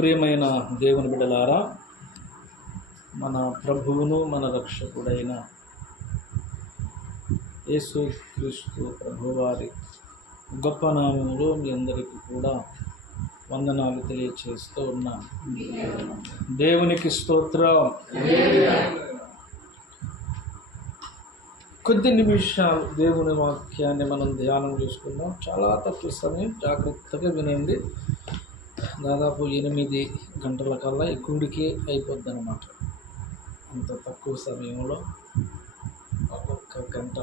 ప్రియమైన దేవుని బిడ్డలారా, మన ప్రభువును మన రక్షకుడైన యేసుక్రీస్తు ప్రభువారి గొప్ప నామములో మీ అందరికీ కూడా వందనాలు తెలియచేస్తూ ఉన్నాను. దేవునికి స్తోత్రం. కొద్ది నిమిషాలు దేవుని వాక్యాన్ని మనం ధ్యానం చేసుకుందాం. చాలా తక్కువ సమయం, జాగ్రత్తగా వినండి. దాదాపు 8 గంటల కల్లా ఈ కూడికి అయిపోద్ది అన్నమాట. అంత తక్కువ సమయంలో ఒక్కొక్క గంట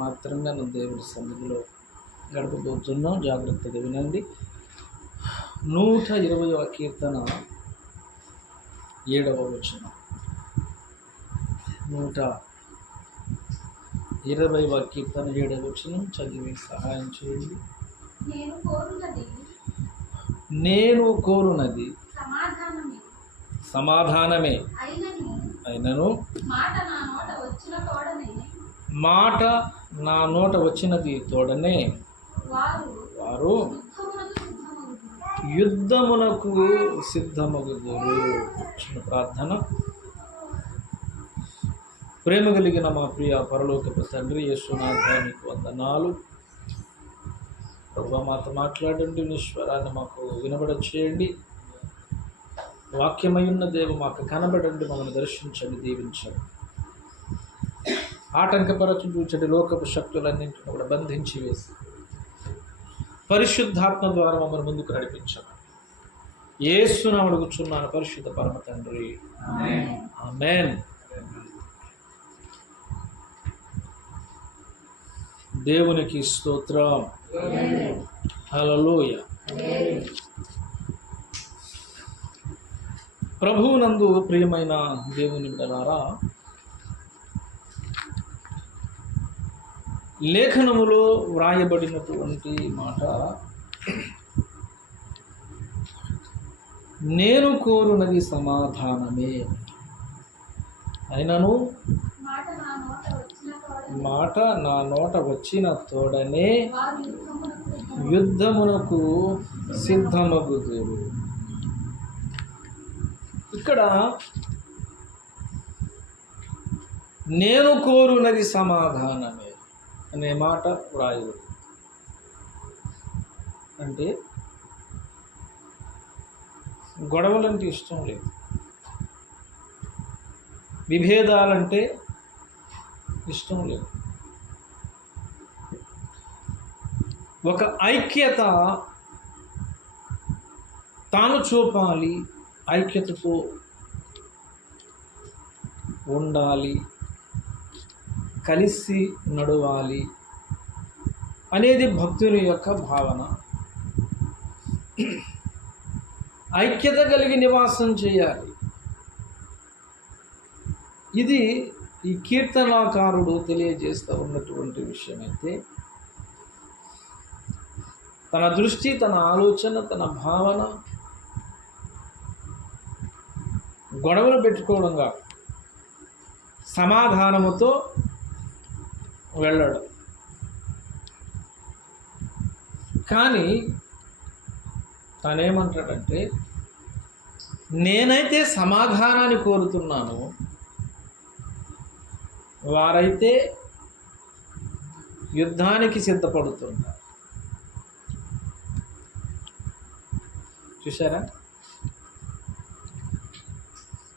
మాత్రమే మనం దేవుడి సన్నిధిలో గడపబోతున్నాం. జాగ్రత్తగా వినండి. 120వ కీర్తన 7వ వచనం. 120వ కీర్తన 7వ వచనం చదివి సహాయం చేయండి. నేను కోరునది సమాధానమే అయినను మాట నా నోట వచ్చినది తోడనే వారు యుద్ధమునకు సిద్ధమగుదురు. చిన్న ప్రార్థన. ప్రేమ కలిగిన మా ప్రియ పరలోకపు తండ్రి యేసునాథానికి వందనాలు. ప్రభువా, మాతో మాట్లాడండి. ఈశ్వరాన్ని మాకు వినబడ చేయండి. వాక్యమై ఉన్న దేవు మాకు కనబడండి, మమ్మల్ని దర్శించండి, దీవించండి. ఆటంకపరచు చూచండి లోకపు శక్తులన్నింటినీ కూడా బంధించి వేసి పరిశుద్ధాత్మ ద్వారా మమ్మల్ని ముందుకు నడిపించండి. యేసును అడుగుచున్నాను పరిశుద్ధ పరమ తండ్రి, ఆమేన్. దేవునికి స్తోత్రం. హల్లెలూయా. ప్రభువునందు ప్రియమైన దేవుని బిడ్డలారా, లేఖనములో వ్రాయబడినటువంటి మాట, నేను కోరునది సమాధానమే అయినను మాట నా నోట వచ్చిన తోడనే యుద్ధమునకు సిద్ధమగుదురు. ఇక్కడ నేను కోరునది సమాధానమే అనే మాట వ్రాయబడింది. అంటే గొడవలంటే ఇష్టం లేదు, విభేదాలంటే ఇష్టం లేదు. ఒక ఐక్యత తాను చూపాలి, ఐక్యతతో ఉండాలి, కలిసి నడవాలి అనేది భక్తుని యొక్క భావన. ఐక్యత కలిగి నివాసం చేయాలి. ఇది ఈ కీర్తనాకారుడు తెలియజేస్తూ ఉన్నటువంటి విషయం. అయితే తన దృష్టి, తన ఆలోచన, తన భావన గొడవలు పెట్టుకోవడంగా సమాధానముతో వెళ్ళడం. కానీ తనేమంటాడంటే, నేనైతే సమాధానాన్ని కోరుతున్నాను, వారైతే యుద్ధానికి సిద్ధపడుతున్నారు. చూసారా?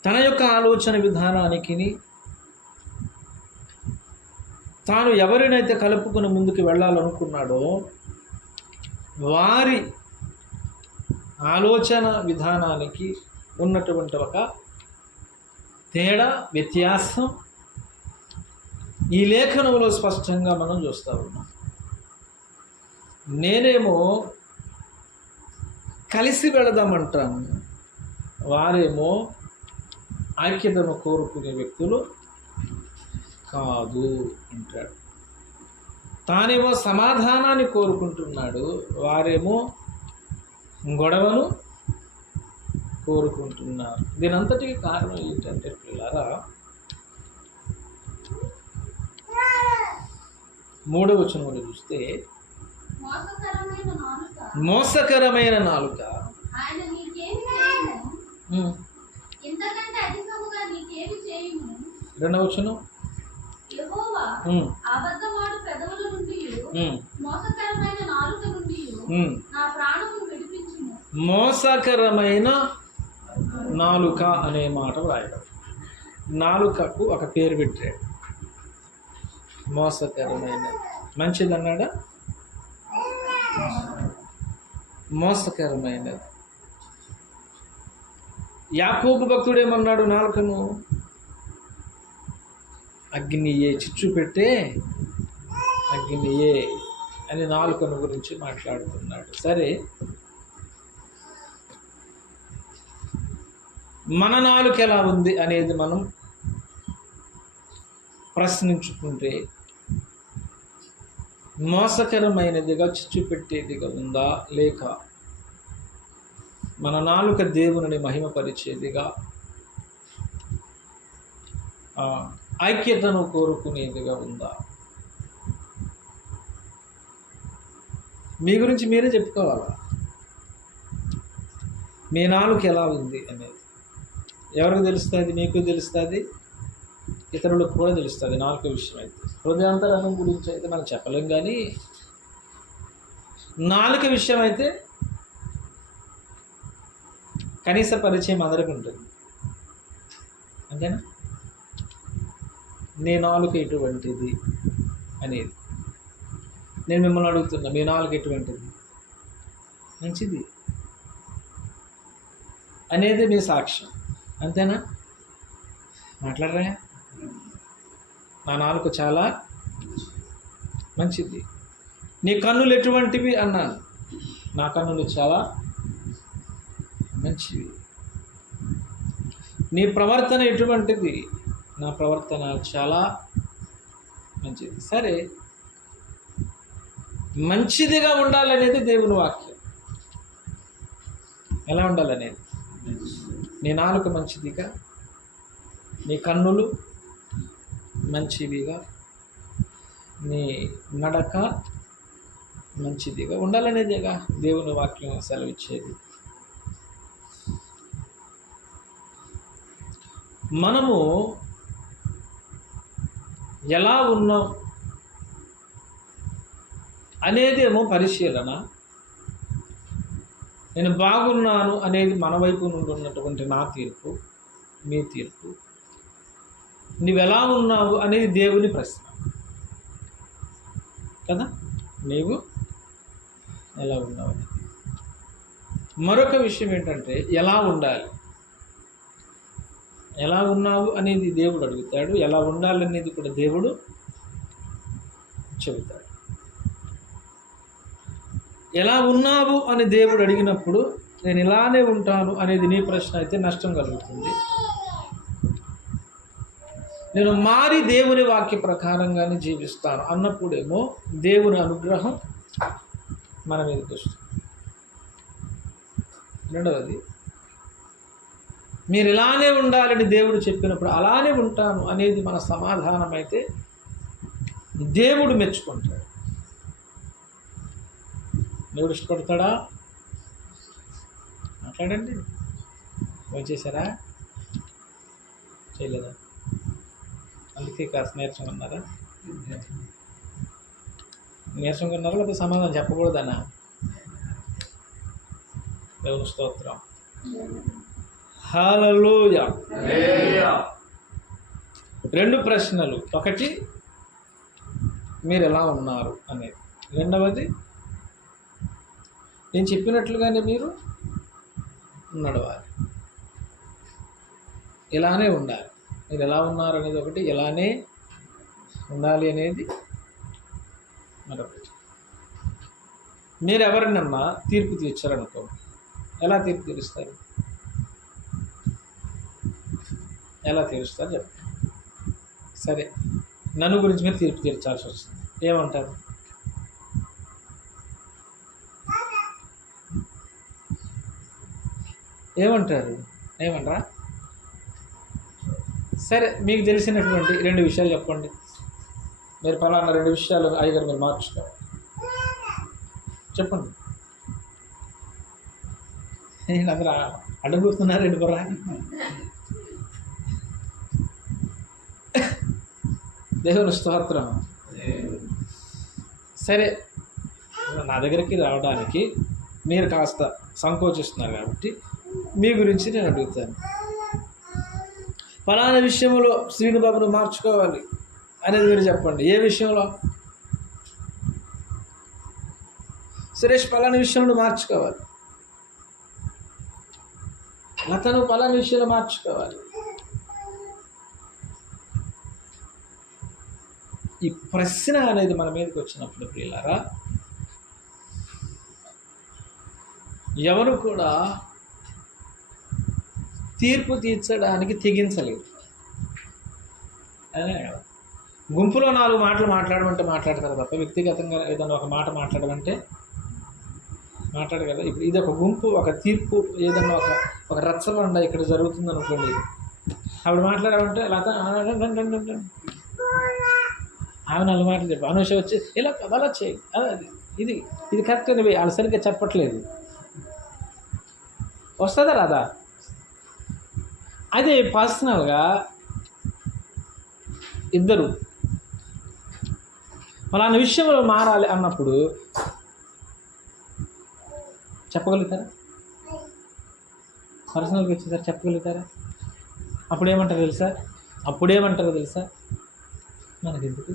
తన యొక్క ఆలోచన విధానానికి, తాను ఎవరినైతే కలుపుకుని ముందుకు వెళ్ళాలనుకున్నాడో వారి ఆలోచన విధానానికి ఉన్నటువంటి ఒక తేడా, వ్యత్యాసం ఈ లేఖనంలో స్పష్టంగా మనం చూస్తూ ఉన్నాం. నేనేమో కలిసి వెళదామంటాను, వారేమో ఐక్యతను కోరుకునే వ్యక్తులు కాదు అంటాడు. తానేమో సమాధానాన్ని కోరుకుంటున్నాడు, వారేమో గొడవను కోరుకుంటున్నారు. దీనంతటికి కారణం ఏంటంటే పిల్లారా, 3వ వచనంలో చూస్తే మోసకరమైన నాలుక ఇంతకంటే అధికముగా నీకేమి చేయును? రెండవ వచనం. యెహోవా అబద్ధమాడు పెదవుల నుండి మోసకరమైన నాలుక నుండి నా ప్రాణమును విడిపించుము. మోసకరమైన నాలుక అనే మాట వ్రాయడం. నాలుకకు ఒక పేరు పెట్టాడు, మోసకరమైన. మంచిదన్నాడా? మోసకరమైనది. యాకోబు భక్తుడేమన్నాడు? నాలుకను అగ్నియే, చిచ్చు పెట్టే అగ్నియే అని నాలుకను గురించి మాట్లాడుతున్నాడు. సరే, మన నాలుక ఎలా ఉంది అనేది మనం ప్రశ్నించుకుంటే, మోసకరమైనదిగా, చిచ్చు పెట్టేదిగా ఉందా, లేక మన నాలుక దేవుని మహిమపరిచేదిగా, ఐక్యతను కోరుకునేదిగా ఉందా? మీ గురించి మీరే చెప్పుకోవాలా, మీ నాలుక ఎలా ఉంది అనేది. ఎవరికి తెలుస్తుంది? మీకు తెలుస్తుంది, ఇతరులకు కూడా తెలుస్తుంది. నాలుక విషయం అయితే, హృదయాంతరంగం గురించి అయితే మనం చెప్పలేం, కానీ నాలుక విషయం అయితే కనీస పరిచయం అందరికీ ఉంటుంది. అంతేనా? నీ నాలుక ఎటువంటిది అనేది నేను మిమ్మల్ని అడుగుతున్నా. మీ నాలుక ఎటువంటిది? మంచిది అనేది మీ సాక్ష్యం. అంతేనా? మాట్లాడరా? నా నాలుక చాలా మంచిది. నీ కన్నులు ఎటువంటివి అన్నాను. నా కన్నులు చాలా మంచివి. నీ ప్రవర్తన ఎటువంటిది? నా ప్రవర్తన చాలా మంచిది. సరే, మంచిదిగా ఉండాలనేది దేవుని వాక్యం. ఎలా ఉండాలనేది, నీ నాలుక మంచిదిగా, నీ కన్నులు మంచివిగా, నీ నడక మంచిదిగా ఉండాలనేదేగా దేవుని వాక్యం సెలవిచ్చేది. మనము ఎలా ఉన్నాం అనేదేమో పరిశీలన. నేను బాగున్నాను అనేది మన వైపు నుండి ఉన్నటువంటి నా తీర్పు, మీ తీర్పు. నువ్వెలా ఉన్నావు అనేది దేవుని ప్రశ్న కదా. నీవు ఎలా ఉన్నావు అనేది. మరొక విషయం ఏంటంటే, ఎలా ఉండాలి. ఎలా ఉన్నావు అనేది దేవుడు అడుగుతాడు, ఎలా ఉండాలనేది కూడా దేవుడు చెబుతాడు. ఎలా ఉన్నావు అని దేవుడు అడిగినప్పుడు, నేను ఇలానే ఉంటాను అనేది నీ ప్రశ్న అయితే నష్టం కలుగుతుంది. నేను మారి దేవుని వాక్య ప్రకారంగానే జీవిస్తాను అన్నప్పుడేమో దేవుని అనుగ్రహం మన మీదకి వస్తుంది. రెండవది, మీరు ఇలానే ఉండాలని దేవుడు చెప్పినప్పుడు అలానే ఉంటాను అనేది మన సమాధానం అయితే దేవుడు మెచ్చుకుంటాడు. దేవుడు ఇష్టపడతాడా? మాట్లాడండి. వచ్చేసారా? చేయలేదా? అందుకే కాస్త నీరసంగా ఉన్నారా? నీరసంగా ఉన్నారా లేకపోతే సమాధానం చెప్పకూడదనా? దేవుని స్తోత్రం. హల్లెలూయా. రెండు ప్రశ్నలు. ఒకటి, మీరు ఎలా ఉన్నారు అనేది. రెండవది, నేను చెప్పినట్లుగానే మీరు నడవాలి. ఇలానే ఉండాలి. మీరు ఎలా ఉన్నారు అనేది ఒకటి, ఇలానే ఉండాలి అనేది మరొకటి. మీరు ఎవరినన్నా తీర్పు తీర్చారనుకో, ఎలా తీర్పు తీరుస్తారు? ఎలా తీరుస్తారు చెప్పండి. సరే, నన్ను గురించి మీరు తీర్పు తీర్చాల్సి వస్తుంది, ఏమంటారు? ఏమంటారు? ఏమంటారా? సరే, మీకు తెలిసినటువంటి రెండు విషయాలు చెప్పండి. మీరు పలానా రెండు విషయాలు అయ్యగారు మీరు మార్చుకోవాలి, చెప్పండి. అందరూ అడ్డగూస్తున్నారు బుర్ర. దేవుని స్తోత్రం. సరే, నా దగ్గరికి రావడానికి మీరు కాస్త సంకోచిస్తున్నారు కాబట్టి మీ గురించి నేను అడుగుతాను. ఫలానా విషయంలో శ్రీనుబాబును మార్చుకోవాలి అనేది మీరు చెప్పండి. ఏ విషయంలో? సురేష్ ఫలానా విషయంలో మార్చుకోవాలి, లతను ఫలానా విషయంలో మార్చుకోవాలి. ఈ ప్రశ్న అనేది మన మీదకి వచ్చినప్పుడు ప్రియులారా, ఎవరు కూడా తీర్పు తీర్చడానికి తెగించలేదు. అదే కదా, గుంపులో 4 మాటలు మాట్లాడమంటే మాట్లాడతారు తప్ప వ్యక్తిగతంగా ఏదైనా ఒక మాట మాట్లాడమంటే మాట్లాడు కదా. ఇప్పుడు ఇది ఒక గుంపు, ఒక తీర్పు, ఏదన్నా ఒక రచ్చబండ ఇక్కడ జరుగుతుంది అనుకోండి, అప్పుడు మాట్లాడామంటే లత ఆమె 4 మాటలు చెప్పి అనుష వచ్చి ఇలా అలా చేయి, ఇది కరెక్ట్ అని వాళ్ళు సరిగ్గా చెప్పట్లేదు. వస్తుందా రాదా? అదే పర్సనల్గా ఇద్దరు ఫలానా విషయంలో మారాలి అన్నప్పుడు చెప్పగలుగుతారా? పర్సనల్గా వచ్చేసరికి చెప్పగలుగుతారా? అప్పుడేమంటారు తెలుసా? మనకెందుకు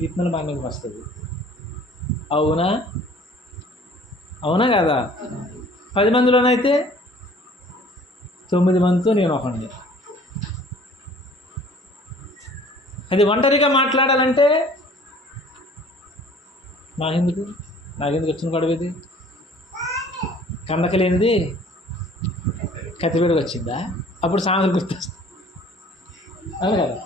తిప్పలు మా మీదకి వస్తుంది. అవునా కదా? 10 మందిలోనైతే 9 మందితో నేను ఒకడిని. అది ఒంటరిగా మాట్లాడాలంటే నాకెందుకు వచ్చిన గొడవది? కందకలేనిది కత్తిపేడకి వచ్చిందా? అప్పుడు సామెతలు గుర్తొస్తుంది. అవును కదా?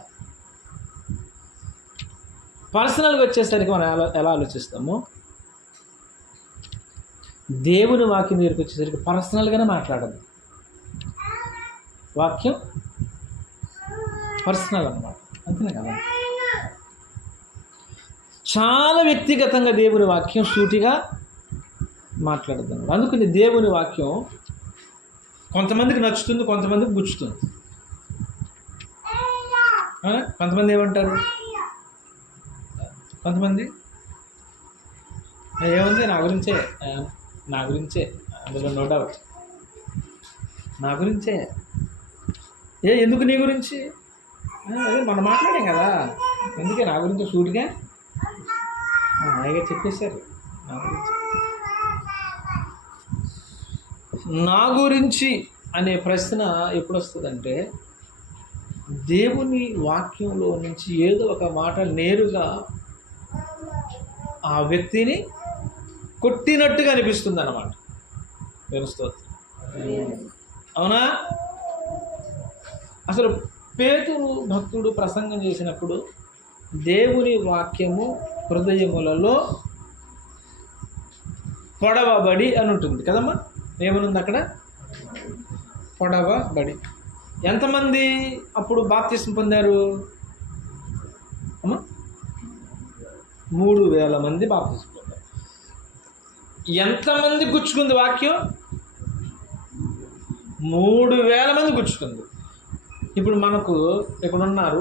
పర్సనల్గా వచ్చేసరికి మనం ఎలా ఆలోచిస్తాము? దేవుని వాక్యం దగ్గరికి వచ్చేసరికి పర్సనల్గానే మాట్లాడదు. వాక్యం పర్సనల్ అన్నమాట, అంతేనే కదా? చాలా వ్యక్తిగతంగా దేవుని వాక్యం సూటిగా మాట్లాడద్దు అన్నమాట. అందుకని దేవుని వాక్యం కొంతమందికి నచ్చుతుంది, కొంతమందికి గుచ్చుతుంది. కొంతమంది ఏమంటారు? కొంతమంది ఏముంది నా గురించే అందులో నో డౌట్, నా గురించే. ఎందుకు నీ గురించి? అదే మనం మాట్లాడాం కదా, అందుకే నా గురించి సూటిగా హాయిగా చెప్పేశారు. నా గురించి అనే ప్రశ్న ఎప్పుడు వస్తుందంటే, దేవుని వాక్యంలో నుంచి ఏదో ఒక మాట నేరుగా ఆ వ్యక్తిని కొట్టినట్టుగా అనిపిస్తుంది అన్నమాట. తెలుస్తుంది. అవునా? అసలు పేతురు భక్తుడు ప్రసంగం చేసినప్పుడు దేవుని వాక్యము హృదయములలో పొడవబడి అని ఉంటుంది కదమ్మా. ఏమనుంది అక్కడ? పొడవబడి. ఎంతమంది అప్పుడు బాప్తిస్మం పొందారు అమ్మా? 3,000 మంది బాప్తిస్మం పొందారు. ఎంతమంది గుచ్చుకుంది వాక్యం? 3,000 మంది గుచ్చుకుంది. ఇప్పుడు మనకు ఇక్కడ ఉన్నారు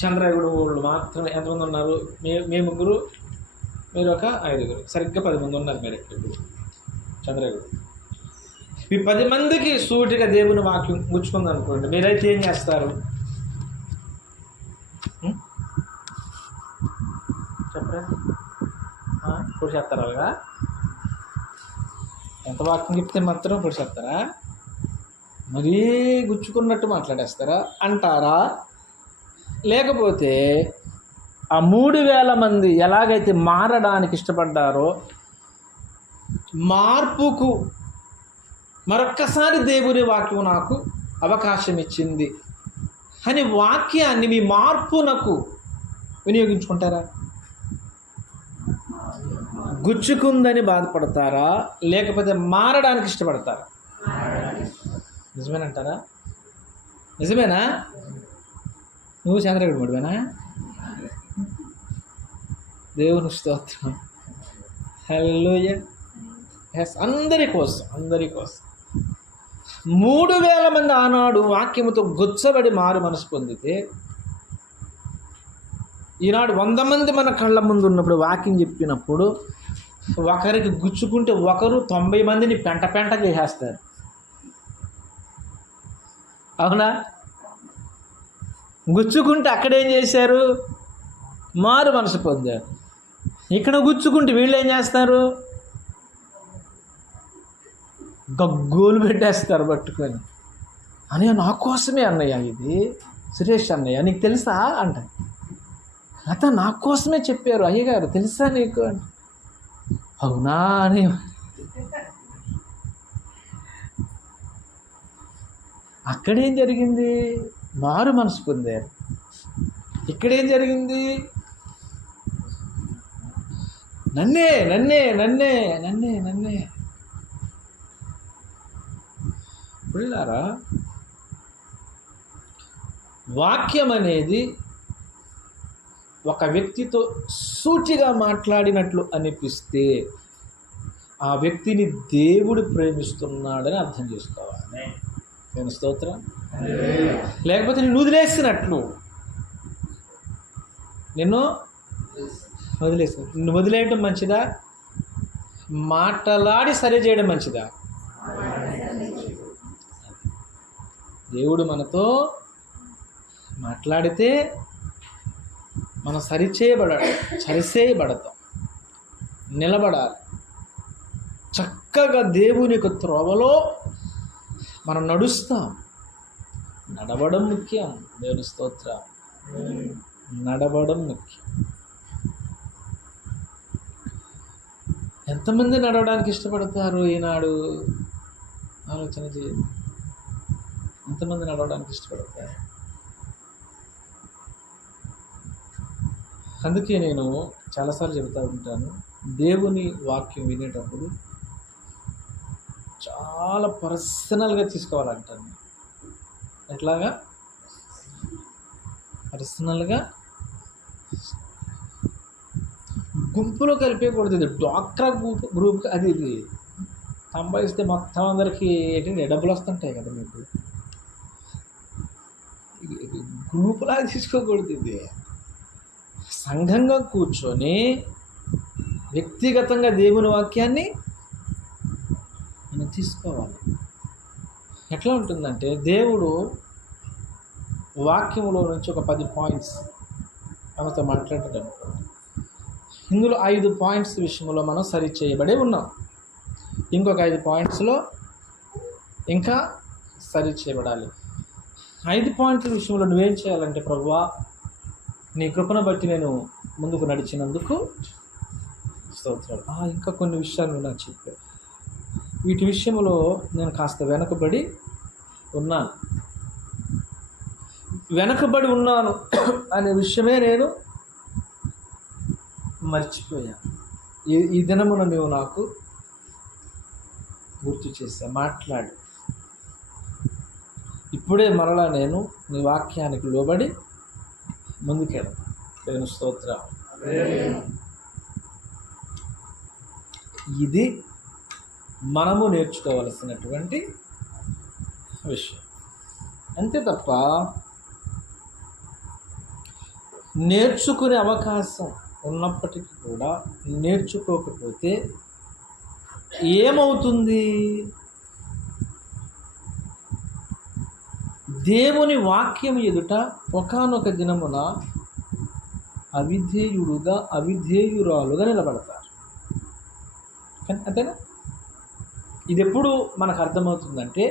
చంద్రగుడు వాళ్ళు మాత్రమే ఎంతమంది ఉన్నారు? మీ 3, మీరు ఒక 5, సరిగ్గా 10 మంది ఉన్నారు మీరు ఇక్కడ. చంద్రగుడు ఈ 10 మందికి సూటిగా దేవుని వాక్యం గుచ్చుకుంది అనుకోండి, మీరైతే ఏం చేస్తారు? చెప్పరా? ఇప్పుడు చేస్తారా? అలాగా ఎంత వాక్యం చెప్తే మాత్రం ఇప్పుడు చేస్తారా? మరీ గుచ్చుకున్నట్టు మాట్లాడేస్తారా అంటారా? లేకపోతే ఆ 3,000 మంది ఎలాగైతే మారడానికి ఇష్టపడ్డారో, మార్పుకు మరొక్కసారి దేవుని వాక్యం నాకు అవకాశం ఇచ్చింది అని వాక్యాన్ని మీ మార్పునకు వినియోగించుకుంటారా? గుచ్చుకుందని బాధపడతారా? లేకపోతే మారడానికి ఇష్టపడతారా? నిజమేనంటారా? నిజమేనా? నువ్వు చంద్రగుడు ముడివేనా? దేవుని స్తోత్రం. హల్లెలూయా. ఎస్, అందరి కోసం 3,000 మంది ఆనాడు వాక్యముతో గుచ్చబడి మారు మనసు పొందితే, ఈనాడు 100 మంది మన కళ్ళ ముందు ఉన్నప్పుడు వాక్యం చెప్పినప్పుడు ఒకరికి గుచ్చుకుంటే ఒకరు 90 మందిని పెంట చేసేస్తారు. అవునా? గుచ్చుకుంటే అక్కడేం చేశారు? మారు మనసు పొందారు. ఇక్కడ గుచ్చుకుంటే వీళ్ళు ఏం చేస్తారు? గగ్గోలు పెట్టేస్తారు పట్టుకొని. అన్నయ్య నా కోసమే అన్నయ్య, ఇది సురేష్ అన్నయ్య నీకు తెలుసా అంట. అత నా కోసమే చెప్పారు అయ్యగారు, తెలుసా నీకు అంటే, అవునా అని. అక్కడేం జరిగింది? మారు మనసు పొందారు. ఇక్కడేం జరిగింది? నన్నే నన్నే నన్నే నన్నే నన్నే. పిల్లారా, వాక్యం అనేది ఒక వ్యక్తితో సూటిగా మాట్లాడినట్లు అనిపిస్తే ఆ వ్యక్తిని దేవుడు ప్రేమిస్తున్నాడని అర్థం చేసుకోవాలి. నేను స్తోత్రం. లేకపోతే నిన్ను వదిలేసినట్లు, నిన్ను వదిలేయటం మంచిదా? మాటలాడి సరి చేయడం మంచిదా? దేవుడు మనతో మాట్లాడితే మనం సరిచేయబడతాం, నిలబడాలి. చక్కగా దేవుని యొక్క త్రోవలో మనం నడుస్తాం. నడవడం ముఖ్యం. దేవుని స్తోత్రం. నడవడం ముఖ్యం. ఎంతమంది నడవడానికి ఇష్టపడతారు ఈనాడు? ఆలోచన చేయండి. ఎంతమంది నడవడానికి ఇష్టపడతారు? అందుకే నేను చాలాసార్లు చెబుతూ ఉంటాను, దేవుని వాక్యం వినేటప్పుడు చాలా పర్సనల్గా తీసుకోవాలంటాను. ఎట్లాగా? పర్సనల్గా, గుంపులో కలిపేయకూడదు. ఇది డ్వాక్రా గ్రూప్ అది ఇది సంపాదిస్తే మొత్తం అందరికీ ఏంటంటే డబ్బులు వస్తుంటాయి కదా మీకు. గ్రూపులా తీసుకోకూడదు. ఇది సంఘంగా కూర్చొని వ్యక్తిగతంగా దేవుని వాక్యాన్ని మనం తీసుకోవాలి. ఎట్లా ఉంటుందంటే, దేవుడు వాక్యంలో నుంచి ఒక 10 పాయింట్స్ మనతో మాట్లాడాడు అనుకోండి. ఇందులో 5 పాయింట్స్ విషయంలో మనం సరి చేయబడి ఉన్నాం. ఇంకొక 5 పాయింట్స్లో ఇంకా సరి చేయబడాలి. 5 పాయింట్ల విషయంలో నువ్వేం చేయాలంటే, ప్రభువా నీ కృపను బట్టి నేను ముందుకు నడిచినందుకు స్తోత్రాలు. ఇంకా కొన్ని విషయాలు నాకు చెప్పాను. వీటి విషయంలో నేను కాస్త వెనకబడి ఉన్నాను అనే విషయమే నేను మర్చిపోయాను. ఈ దినమున నువ్వు నాకు గుర్తు చేశా. మాట్లాడు. ఇప్పుడే మరలా నేను నీ వాక్యానికి లోబడి ముందుకెళ్ళను. నేను స్తోత్రం. ఇది మనము నేర్చుకోవలసినటువంటి విషయం. అంతే తప్ప నేర్చుకునే అవకాశం ఉన్నప్పటికీ కూడా నేర్చుకోకపోతే ఏమవుతుంది? దేవుని వాక్యం ఎదుట ఒకానొక దినమున అవిధేయురాలుగా నిలబడతారు. అంతేనా? ఇది ఎప్పుడు మనకు అర్థమవుతుందంటే,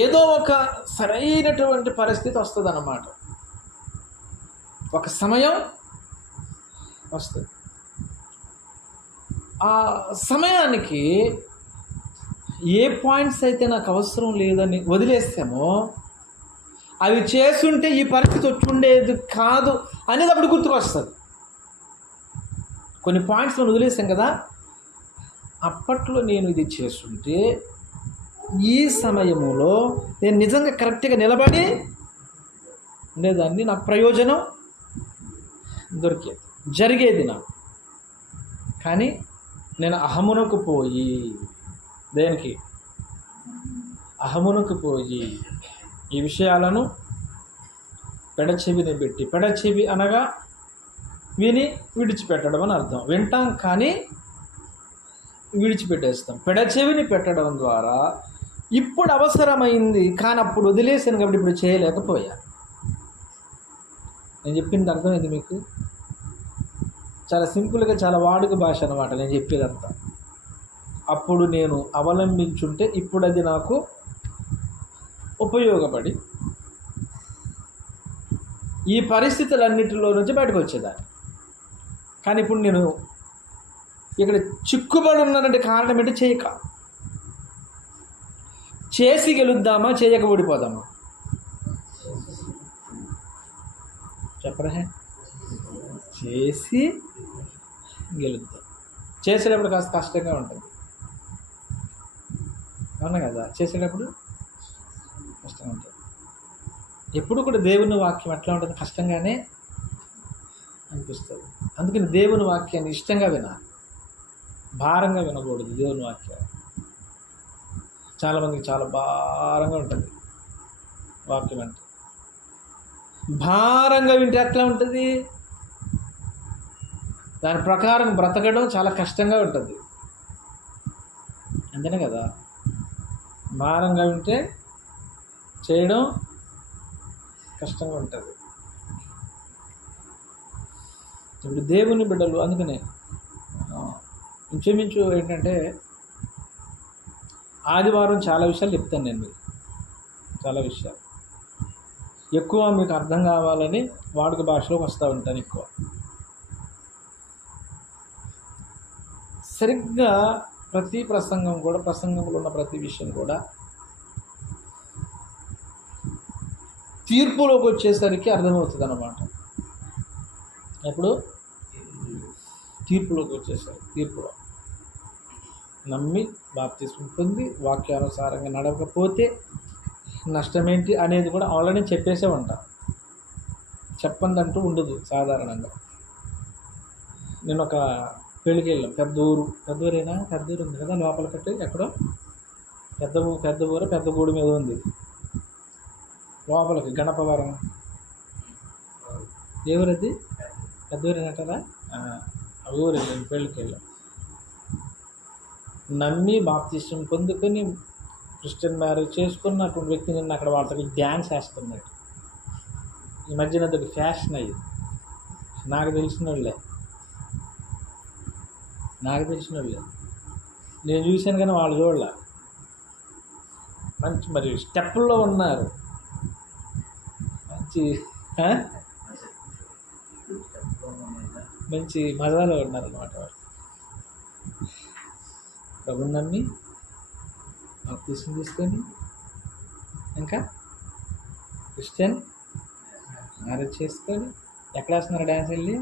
ఏదో ఒక సరైనటువంటి పరిస్థితి వస్తుంది అన్నమాట. ఒక సమయం వస్తుంది. ఆ సమయానికి ఏ పాయింట్స్ అయితే నాకు అవసరం లేదని వదిలేస్తామో, అవి చేస్తుంటే ఈ పరిస్థితి వచ్చి ఉండేది కాదు అనేది అప్పుడు గుర్తుకొస్తుంది. కొన్ని పాయింట్స్ మనం వదిలేసాం కదా, అప్పట్లో నేను ఇది చేస్తుంటే ఈ సమయంలో నేను నిజంగా కరెక్ట్గా నిలబడి ఉండేదాన్ని, నాకు ప్రయోజనం జరిగేది నాకు. కానీ నేను అహమునకు పోయి, దేనికి? అహమునకు పోయి ఈ విషయాలను పెడచెవిని పెట్టి, పెడచెవి అనగా విని విడిచిపెట్టడం అని అర్థం. వింటాం కానీ విడిచిపెట్టేస్తాం. పెడచెవిని పెట్టడం ద్వారా ఇప్పుడు అవసరమైంది కానీ అప్పుడు వదిలేసాను కాబట్టి ఇప్పుడు చేయలేకపోయా. నేను చెప్పింది అర్థమైంది మీకు? చాలా సింపుల్గా, చాలా వాడుక భాష అన్నమాట నేను చెప్పేదంతా. అప్పుడు నేను అవలంబించుంటే ఇప్పుడు అది నాకు ఉపయోగపడి ఈ పరిస్థితులన్నిటిలో నుంచి బయటకు వచ్చేదాన్ని. కానీ ఇప్పుడు నేను ఇక్కడ చిక్కుబడి ఉన్నానంటే కారణం ఏంటి? చేయక. చేసి గెలుద్దామా, చేయక ఓడిపోదామా? చెప్పరా? చేసి గెలుద్దాం. చేసేటప్పుడు కాస్త కష్టంగా ఉంటుంది, అవునా కదా? చేసేటప్పుడు కష్టంగా ఉంటుంది. ఎప్పుడు కూడా దేవుని వాక్యం ఎట్లా ఉంటుంది? కష్టంగానే అనిపిస్తుంది. అందుకని దేవుని వాక్యాన్ని ఇష్టంగా వినాలి, భారంగా వినకూడదు. దేవుని వాక్యాన్ని చాలామందికి చాలా భారంగా ఉంటుంది వాక్యం అంటే. భారంగా వింటే ఎట్లా ఉంటుంది? దాని ప్రకారం బ్రతకడం చాలా కష్టంగా ఉంటుంది, అంతేనే కదా? భారంగా వింటే చేయడం కష్టంగా ఉంటుంది. ఇప్పుడు దేవుని బిడ్డలు అందుకనే ఇంచుమించు ఏంటంటే ఆదివారం చాలా విషయాలు చెప్తాను నేను మీకు, చాలా విషయాలు ఎక్కువ మీకు అర్థం కావాలని వాడుక భాషలోకి వస్తూ ఉంటాను ఎక్కువ. సరిగ్గా ప్రతి ప్రసంగం కూడా, ప్రసంగంలో ఉన్న ప్రతి విషయం కూడా తీర్పులోకి వచ్చేసరికి అర్థమవుతుంది అన్నమాట. ఎప్పుడు? తీర్పులోకి వచ్చేసరికి. తీర్పులో నమ్మి బాప్తిస్మం పొంది వాక్యానుసారంగా నడవకపోతే నష్టమేంటి అనేది కూడా ఆల్రెడీ చెప్పేసే ఉంటా. చెప్పందంటూ ఉండదు సాధారణంగా. నేను ఒక పెళ్ళికి వెళ్ళాం, పెద్ద ఊరేనా, పెద్ద ఊరు ఉంది కదా లోపల కట్టి ఎక్కడో, పెద్ద ఊరు, పెద్ద గూడి మీద ఉంది లోపలికి, గణపవరం. ఏ ఊరది? పెద్ద ఊరేనంటారా? ఆ ఊరు వెళ్ళాను, పెళ్ళికి వెళ్ళాం. నమ్మి బాప్తిస్మం పొందుకొని క్రిస్టియన్ మ్యారేజ్ చేసుకున్నటువంటి వ్యక్తి నిన్న అక్కడ వాళ్ళకి డ్యాన్స్ వేస్తున్నాడు. ఈ మధ్యన అదొక ఫ్యాషన్ అయ్యి, నాకు తెలిసిన వాళ్ళే నేను చూశాను కానీ వాళ్ళు చూడలే. మంచి మరి స్టెప్పుల్లో ఉన్నారు, మంచి మజాలో ఉన్నారు అన్నమాట. వాళ్ళు ప్రభుని నమ్మి బాప్తిస్మం తీసుకొని ఇంకా క్రిస్టియన్ మ్యారేజ్ చేసుకొని ఎక్కడ వేస్తున్నారు డ్యాన్స్? వెళ్ళి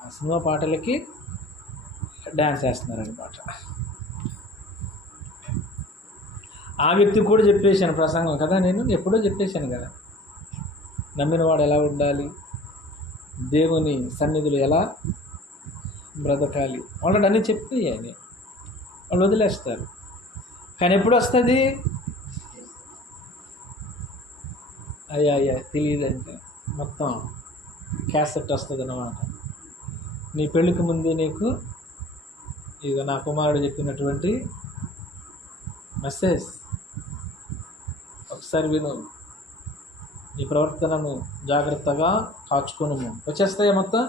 ఆ సినిమా పాటలకి డ్యాన్స్ వేస్తున్నారనమాట. ఆ వ్యక్తికి కూడా చెప్పేశాను ప్రసంగం కదా, నేను ఎప్పుడో చెప్పేశాను కదా, నమ్మినవాడు ఎలా ఉండాలి, దేవుని సన్నిధులు ఎలా బ్రతకాలి, ఆల్రెడీ అన్నీ చెప్పాయని వాళ్ళు వదిలేస్తారు. కానీ ఎప్పుడు వస్తుంది? అయ్యా తెలియదంటే మొత్తం క్యాసెట్ వస్తుంది అన్నమాట. నీ పెళ్ళికి ముందే నీకు ఇక నా కుమారుడు చెప్పినటువంటి మెసేజ్ ఒకసారి విను, నీ ప్రవర్తనను జాగ్రత్తగా కాచుకోను, వచ్చేస్తాయా మొత్తం.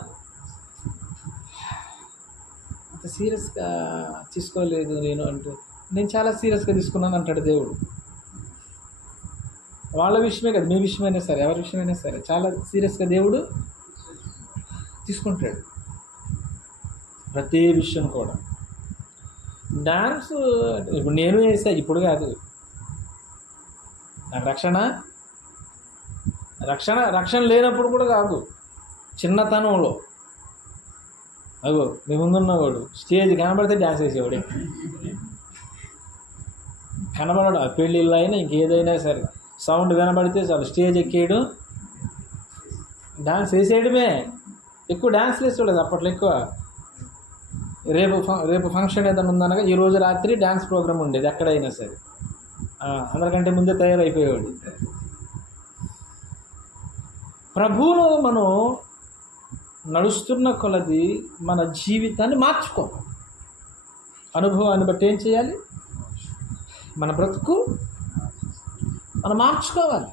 అంత సీరియస్గా తీసుకోలేదు నేను అంటే, నేను చాలా సీరియస్గా తీసుకున్నాను అంటాడు దేవుడు. వాళ్ళ విషయమే కదా, మీ విషయమైనా సరే, ఎవరి విషయమైనా సరే చాలా సీరియస్గా దేవుడు తీసుకుంటాడు ప్రతి విషయం కూడా. డాన్స్ ఇప్పుడు నేను వేసా, ఇప్పుడు కాదు. నాకు రక్షణ లేనప్పుడు కూడా కాదు, చిన్నతనంలో. అగో మీ ముందున్నవాడు స్టేజ్ కనబడితే డ్యాన్స్ వేసేవాడే, కనబడడు. ఆ పెళ్ళిళ్ళు అయినా ఇంకేదైనా సరే సౌండ్ వినబడితే చాలు స్టేజ్ ఎక్కేయడం, డాన్స్ వేసేయడమే. ఎక్కువ డ్యాన్స్ వేసేవాళ్ళు అప్పట్లో ఎక్కువ. రేపు ఫంక్షన్ ఏదైనా ఉందనగా ఈరోజు రాత్రి డ్యాన్స్ ప్రోగ్రామ్ ఉండేది ఎక్కడైనా సరే. అందరికంటే ముందే తయారైపోయేవాడు. ప్రభువులో మనం నడుస్తున్న కొలది మన జీవితాన్ని మార్చుకోవాలి. అనుభవాన్ని బట్టి ఏం చేయాలి? మన బ్రతుకు మనం మార్చుకోవాలి.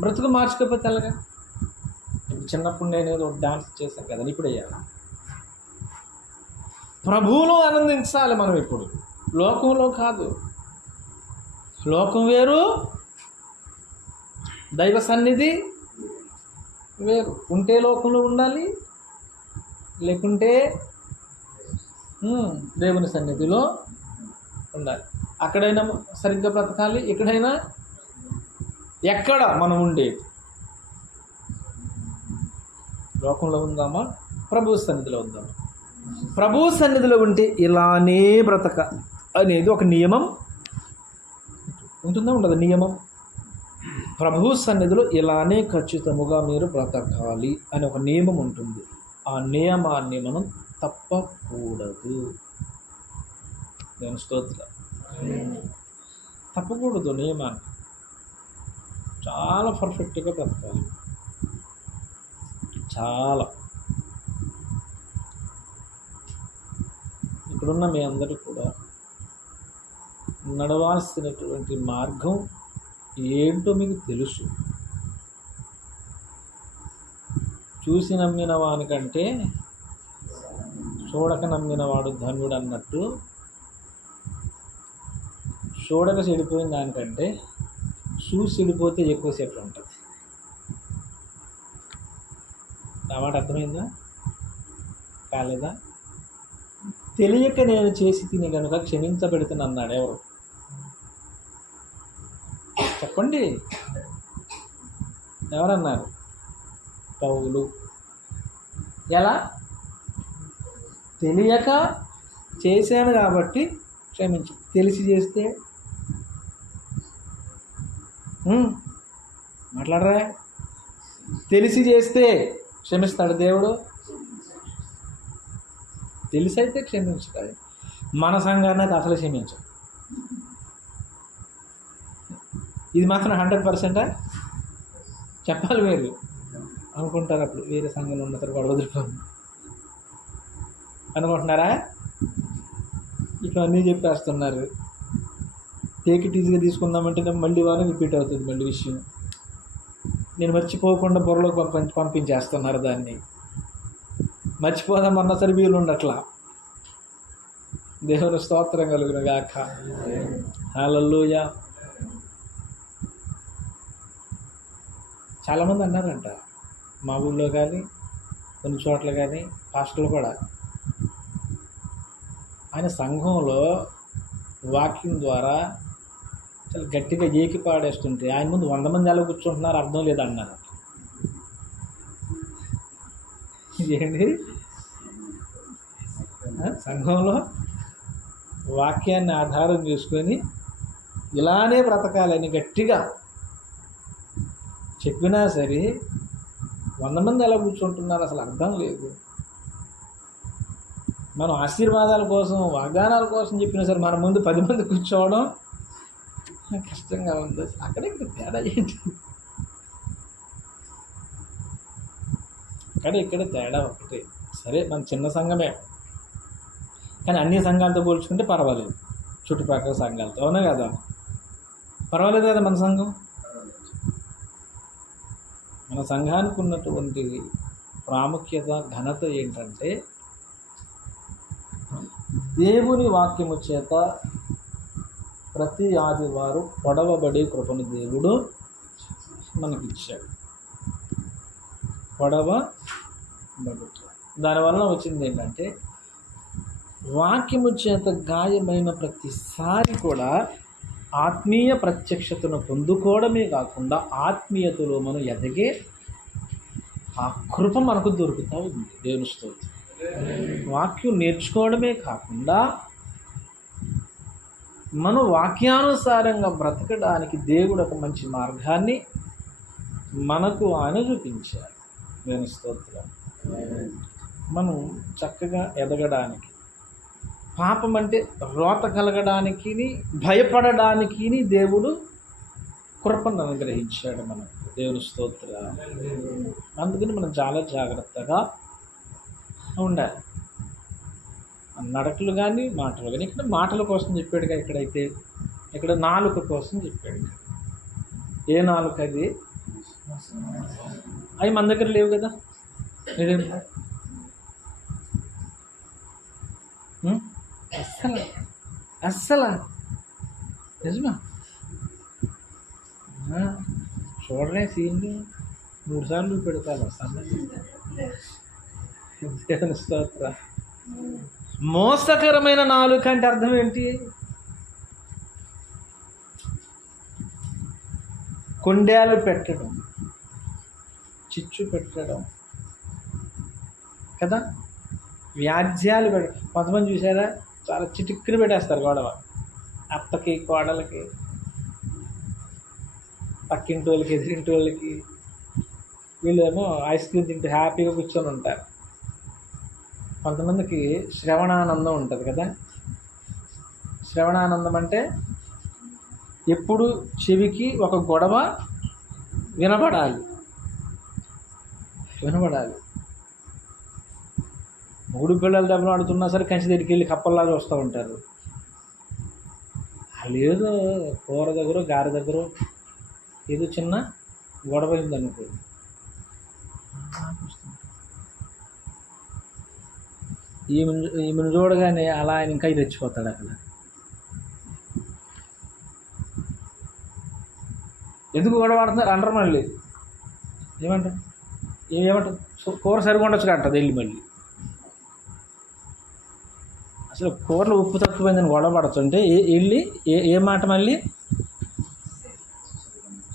బ్రతుకు మార్చుకోకపోతే ఎలాగా? ఇప్పుడు చిన్నప్పుడు నేను ఏదో డాన్స్ చేశాను కదా, ఇప్పుడు వేయాలి. ప్రభువులో ఆనందించాలి మనం. ఇప్పుడు లోకంలో కాదు. లోకం వేరు, దైవ సన్నిధి వేరు. ఉంటే లోకంలో ఉండాలి, లేకుంటే దేవుని సన్నిధిలో ఉండాలి. అక్కడైనా సరిగ్గా బ్రతకాలి, ఇక్కడైనా ఎక్కడ మనం ఉండేది. లోకంలో ఉందామా, ప్రభు సన్నిధిలో ఉందామా? ప్రభు సన్నిధిలో ఉంటే ఇలానే బ్రతక అనేది ఒక నియమం ఉంటుందా, ఉండదు? నియమం. ప్రభు సన్నిధిలో ఇలానే ఖచ్చితముగా మీరు బ్రతకాలి అని ఒక నియమం ఉంటుంది. ఆ నియమాన్ని మనం తప్పకూడదు. నేను స్తోత్రం. తప్పకూడదు నియమాన్ని. చాలా పర్ఫెక్ట్గా బ్రతకాలి. చాలా. ఇక్కడున్న మీ అందరూ కూడా నడవాల్సినటువంటి మార్గం ఏంటో మీకు తెలుసు. చూసి నమ్మిన వానికంటే చూడక నమ్మిన వాడు ధన్యుడు అన్నట్టు, చూడక చెడిపోయిన దానికంటే చూసి చెడిపోతే ఎక్కువసేపు ఉంటుంది. నా మాట అర్థమైందా? కాలేదా? తెలియక నేను చేసి తిని కనుక క్షమించబెడుతున్నా అన్నాడు. ఎవరు చెప్పండి? ఎవరన్నారు? పౌలు. ఎలా? తెలియక చేశాను కాబట్టి క్షమించు. తెలిసి చేస్తే మాట్లాడరా? తెలిసి చేస్తే క్షమిస్తాడు దేవుడు? తెలిసి అయితే క్షమించుతాడు. మన సంఘాన్ని అయితే అసలు క్షమించు. ఇది మాత్రం 100%. చెప్పాలి. మీరు అనుకుంటారు అప్పుడు వేరే సంఘంలో ఉన్న తర్వాత వదిలిపోను అనుకుంటున్నారా? ఇట్లా అన్నీ చెప్పేస్తున్నారు. టేక్ ఇట్ ఈజీగా తీసుకుందామంటే మళ్ళీ వారం రిపీట్ అవుతుంది మళ్ళీ విషయం. నేను మర్చిపోకుండా బుర్రలోకి పంపించేస్తున్నారు దాన్ని. మర్చిపోదామన్నా సరే వీలు ఉండట్లా. దేవుని స్తోత్రం కలుగును గాక. హల్లెలూయా. చాలామంది అన్నారంట మా ఊళ్ళో కానీ కొన్ని చోట్ల కానీ, పాస్టర్లు కూడా, ఆయన సంఘంలో వాక్యం ద్వారా చాలా గట్టిగా ఏకి పాడేస్తుంటే ఆయన ముందు 100 మంది ఎలా కూర్చుంటున్నారు అర్థం లేదన్నారు. ఏంటి? సంఘంలో వాక్యాన్ని ఆధారం చేసుకొని ఇలానే బ్రతకాలని గట్టిగా చెప్పినా సరే 100 మంది ఎలా కూర్చుంటున్నారు అసలు అర్థం లేదు. మనం ఆశీర్వాదాల కోసం, వాగ్దానాల కోసం చెప్పినా సరే మన ముందు 10 మంది కూర్చోవడం కష్టంగా ఉంది. అక్కడే తేడా ఏంటి? ఇక్కడ తేడా ఒకటి. సరే మన చిన్న సంఘమే, కానీ అన్ని సంఘాలతో పోల్చుకుంటే పర్వాలేదు. చుట్టుపక్కల సంఘాలతో, అవునా కదా? పర్వాలేదు కదా మన సంఘం. మన సంఘానికి ఉన్నటువంటి ప్రాముఖ్యత, ఘనత ఏంటంటే దేవుని వాక్యము చేత ప్రతి ఆదివారం పొడవబడే కృపను దేవుడు మనకిచ్చాడు. పొడవబడు. దానివల్ల వచ్చింది ఏంటంటే వాక్యము చేత గాయమైన ప్రతిసారి కూడా ఆత్మీయ ప్రత్యక్షతను పొందుకోవడమే కాకుండా ఆత్మీయతలో మనం ఎదిగే ఆ కృప మనకు దొరుకుతూ ఉంది. దేవుని స్తోత్రం. వాక్యం నేర్చుకోవడమే కాకుండా మనం వాక్యానుసారంగా బ్రతకడానికి దేవుడు ఒక మంచి మార్గాన్ని మనకు ఆయన చూపించాడు. దేవుని స్తోత్రం. మనం చక్కగా ఎదగడానికి, పాపం అంటే రోత కలగడానికి, భయపడడానికి దేవుడు కృపను అనుగ్రహించాడు మనకు. దేవుని స్తోత్రం. అందుకని మనం చాలా జాగ్రత్తగా ఉండాలి. నడకలు కానీ మాటలు కానీ. ఇక్కడ మాటల కోసం చెప్పాడుగా, ఇక్కడైతే ఇక్కడ నాలుక కోసం చెప్పాడు. ఏ నాలుక అది? అవి మన దగ్గర లేవు కదా. అస్సలా నిజమా? చూడలే సీన్ని 3 సార్లు పెడతాను. దేవుని స్తోత్రం. మోసకరమైన నాలుక అంటే అర్థం ఏంటి? కొండేలు పెట్టడం, చిచ్చు పెట్టడం కదా, వ్యాజ్యాలు కొంతమంది చూసారా, చాలా చిటిక్కుని పెట్టేస్తారు గొడవ. అత్తకి, కోడలకి, పక్కింటి వాళ్ళకి, ఎదిరింటి వాళ్ళకి. వీళ్ళేమో ఐస్ క్రీమ్ తింటూ హ్యాపీగా కూర్చొని ఉంటారు. కొంతమందికి శ్రవణానందం ఉంటుంది కదా. శ్రవణానందం అంటే ఎప్పుడు చెవికి ఒక గొడవ వినబడాలి. మూడు పిల్లలు దెబ్బలు ఆడుతున్నా సరే కంచి దగ్గరికి వెళ్ళి కప్పల్లా చూస్తూ ఉంటారు. లేదు కూర దగ్గర, గారి దగ్గర ఏదో చిన్న గొడవ అయిందనుకో, ఈమెను చూడగానే అలా ఆయన ఇంకా రెచ్చిపోతాడు. అక్కడ ఎందుకు గొడవ ఆడుతున్నారు అంటారు. మళ్ళీ ఏమంటారు కూర సరిగా ఉండొచ్చు అంటది వెళ్ళి. మళ్ళీ అసలు కూరలో ఉప్పు తక్కువైందని గొడవ పడుతుంటే వెళ్ళి ఏ మాట మళ్ళీ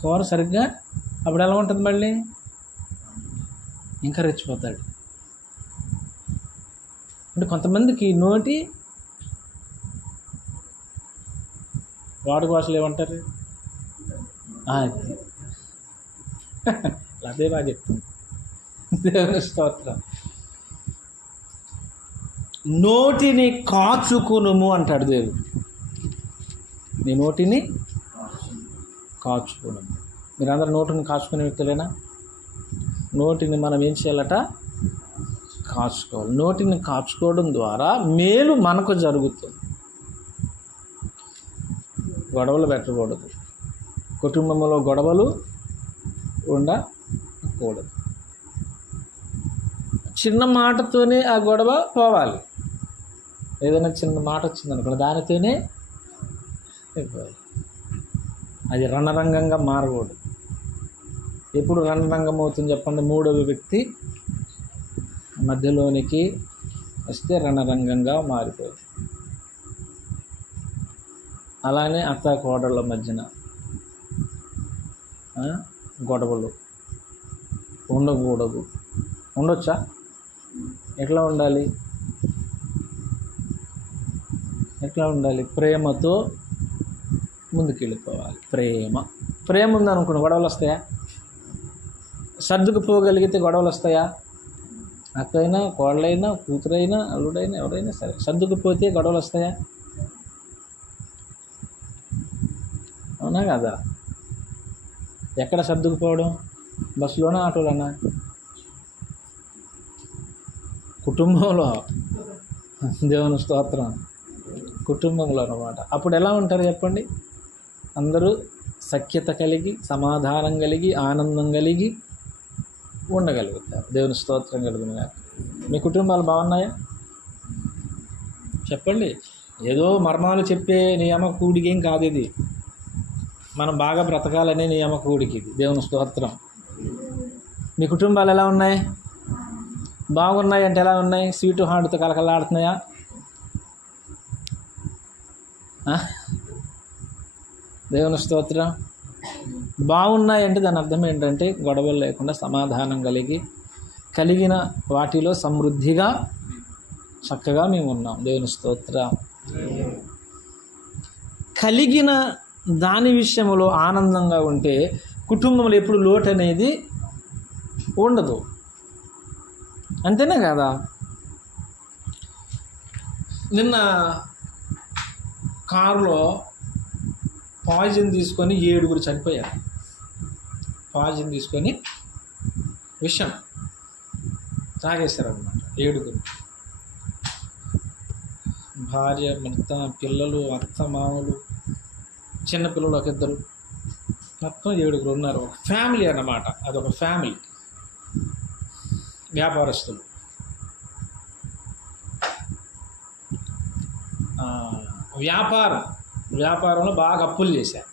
కూర సరిగ్గా, అప్పుడు ఎలా ఉంటుంది మళ్ళీ ఇంకా రెచ్చిపోతాడు. అంటే కొంతమందికి నోటి వాడుక భాషలు ఏమంటారు, అదే బాగా చెప్తుంది. దేవుని స్తోత్రం. నోటిని కాచుకునుము అంటాడు దేవుడు. నీ నోటిని కాచుకును. మీరందరూ నోటిని కాచుకునే వ్యక్తులేనా? నోటిని మనం ఏం చేయాలట? కాచుకోవాలి. నోటిని కాచుకోవడం ద్వారా మేలు మనకు జరుగుతుంది. గొడవలు పెట్టకూడదు. కుటుంబంలో గొడవలు ఉండకూడదు. చిన్న మాటతోనే ఆ గొడవ పోవాలి. ఏదైనా చిన్న మాట వచ్చిందనుకోండి, దానితోనే అయిపోవాలి. అది రణరంగంగా మారకూడదు. ఎప్పుడు రణరంగం అవుతుంది చెప్పండి? మూడవ వ్యక్తి మధ్యలోనికి వస్తే రణరంగంగా మారిపోతుంది. అలానే అత్త కోడళ్ళ మధ్యన గొడవలు ఉండకూడదు. ఉండొచ్చా? ఎట్లా ఉండాలి? ప్రేమతో ముందుకెళ్ళిపోవాలి. ప్రేమ ఉందనుకోండి గొడవలు వస్తాయా? సర్దుకుపోగలిగితే గొడవలు వస్తాయా? అక్కైనా, కోళ్ళైనా, కూతురైనా, అల్లుడైనా, ఎవరైనా సరే సర్దుకుపోతే గొడవలు వస్తాయా? అవునా కదా? ఎక్కడ సర్దుకుపోవడం? బస్సులోనా, ఆటోలోనా? కుటుంబంలో. దేవుని స్తోత్రం. కుటుంబంలో అన్నమాట. అప్పుడు ఎలా ఉంటారు చెప్పండి? అందరూ సఖ్యత కలిగి, సమాధానం కలిగి, ఆనందం కలిగి ఉండగలుగుతారు. దేవుని స్తోత్రం కలుగునుగా. మీ కుటుంబాలు బాగున్నాయా? చెప్పండి. ఏదో మర్మాలు చెప్పే నియమ కూడికేం కాదు ఇది. మనం బాగా బ్రతకాలనే నియమ కూడికి ఇది. దేవుని స్తోత్రం. మీ కుటుంబాలు ఎలా ఉన్నాయి? బాగున్నాయి అంటే ఎలా ఉన్నాయి? స్వీటు హార్ట్తో కలకలాడుతున్నాయా? దేవుని స్తోత్రం. బాగున్నాయంటే దాని అర్థం ఏంటంటే గొడవలు లేకుండా సమాధానం కలిగిన వాటిలో సమృద్ధిగా చక్కగా మేము ఉన్నాం. దేవుని స్తోత్రం. కలిగిన దాని విషయంలో ఆనందంగా ఉంటే కుటుంబంలో ఎప్పుడు లోటు అనేది ఉండదు. అంతేనే కదా? నిన్న కారులో పాయిజన్ తీసుకొని 7 చనిపోయారు. పాయిజన్ తీసుకొని విషం తాగేశారు అన్నమాట. 7 భార్య, భర్త, పిల్లలు, అత్త, మామూలు, చిన్నపిల్లలు 1-2, మొత్తం 7 ఉన్నారు. ఒక ఫ్యామిలీ అన్నమాట. అదొక ఫ్యామిలీ, వ్యాపారస్తులు. వ్యాపారంలో బాగా అప్పులు చేశారు.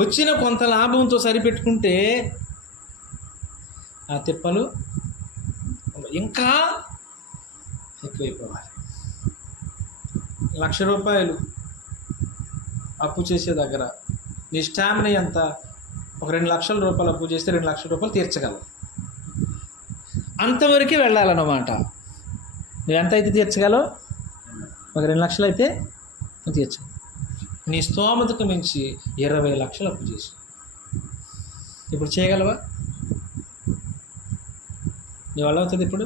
వచ్చిన కొంత లాభంతో సరిపెట్టుకుంటే ఆ తిప్పలు ఇంకా ఎక్కువైపోవాలి. ₹1,00,000 అప్పు చేసే దగ్గర నీ స్టామినా ఎంత? ఒక ₹2,00,000 అప్పు చేస్తే ₹2,00,000 తీర్చగలవు. అంతవరకు వెళ్ళాలన్నమాట. నువ్వు ఎంత అయితే తీర్చగలవు? ఒక 2,00,000 అయితే తీర్చగలవు. నీ స్తోమతకు మించి 20 లక్షలు అప్పు చేసి ఇప్పుడు చేయగలవా? నీ వల్ల అవుతుంది? ఇప్పుడు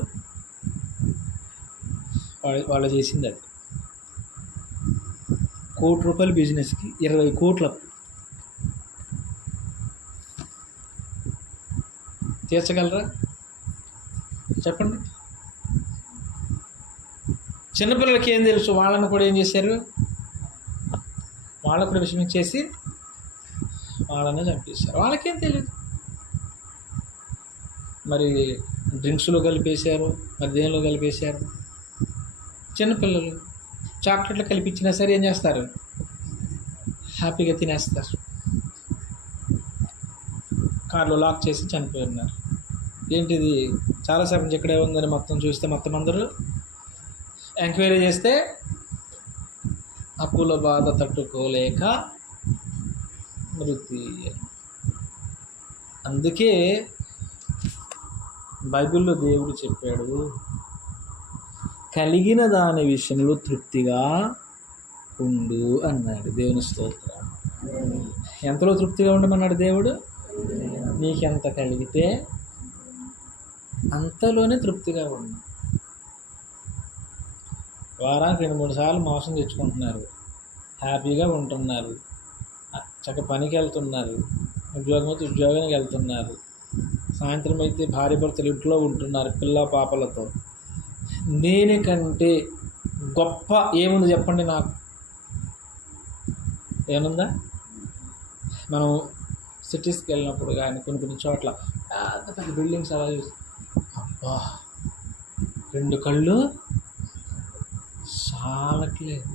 వాళ్ళు చేసింది అది. ₹1,00,00,000 బిజినెస్కి 20 కోట్ల అప్పు. తీర్చగలరా చెప్పండి? చిన్నపిల్లలకి ఏం తెలుసు? వాళ్ళని కూడా ఏం చేశారు? వాళ్ళకు కూడా విషయం ఇచ్చేసి వాళ్ళనే చంపేశారు. వాళ్ళకేం తెలియదు. మరి డ్రింక్స్లో కలిపేశారు, మరి దేనిలో కలిపేశారు. చిన్నపిల్లలు చాక్లెట్లు కలిపించినా సరే ఏం చేస్తారు? హ్యాపీగా తినేస్తారు. కార్లో లాక్ చేసి చనిపోయినారు. ఏంటిది? చాలాసేపు నుంచి ఇక్కడే ఉందని మొత్తం చూస్తే మొత్తం అందరూ ఎంక్వైరీ చేస్తే అప్పుల బాధ తట్టుకోలేక మృతి. అందుకే బైబిల్లో దేవుడు చెప్పాడు, కలిగిన దాని విషయంలో తృప్తిగా ఉండు అన్నాడు. దేవుని స్తోత్రం. ఎంతలో తృప్తిగా ఉండమన్నాడు దేవుడు? నీకెంత కలిగితే అంతలోనే తృప్తిగా ఉండు. వారానికి 2-3 సార్లు మాంసం తెచ్చుకుంటున్నారు, హ్యాపీగా ఉంటున్నారు, చక్కగా పనికి వెళ్తున్నారు, ఉద్యోగం అయితే ఉద్యోగానికి వెళ్తున్నారు, సాయంత్రం అయితే భార్య భర్తలు ఇంట్లో ఉంటున్నారు పిల్ల పాపలతో. దేనికంటే గొప్ప ఏముంది చెప్పండి? నాకు ఏముందా? మనం సిటీస్కి వెళ్ళినప్పుడు కానీ కొన్ని చోట్ల పెద్ద బిల్డింగ్స్ అలా చూసి అబ్బా 2 కళ్ళు చాలట్లేదు,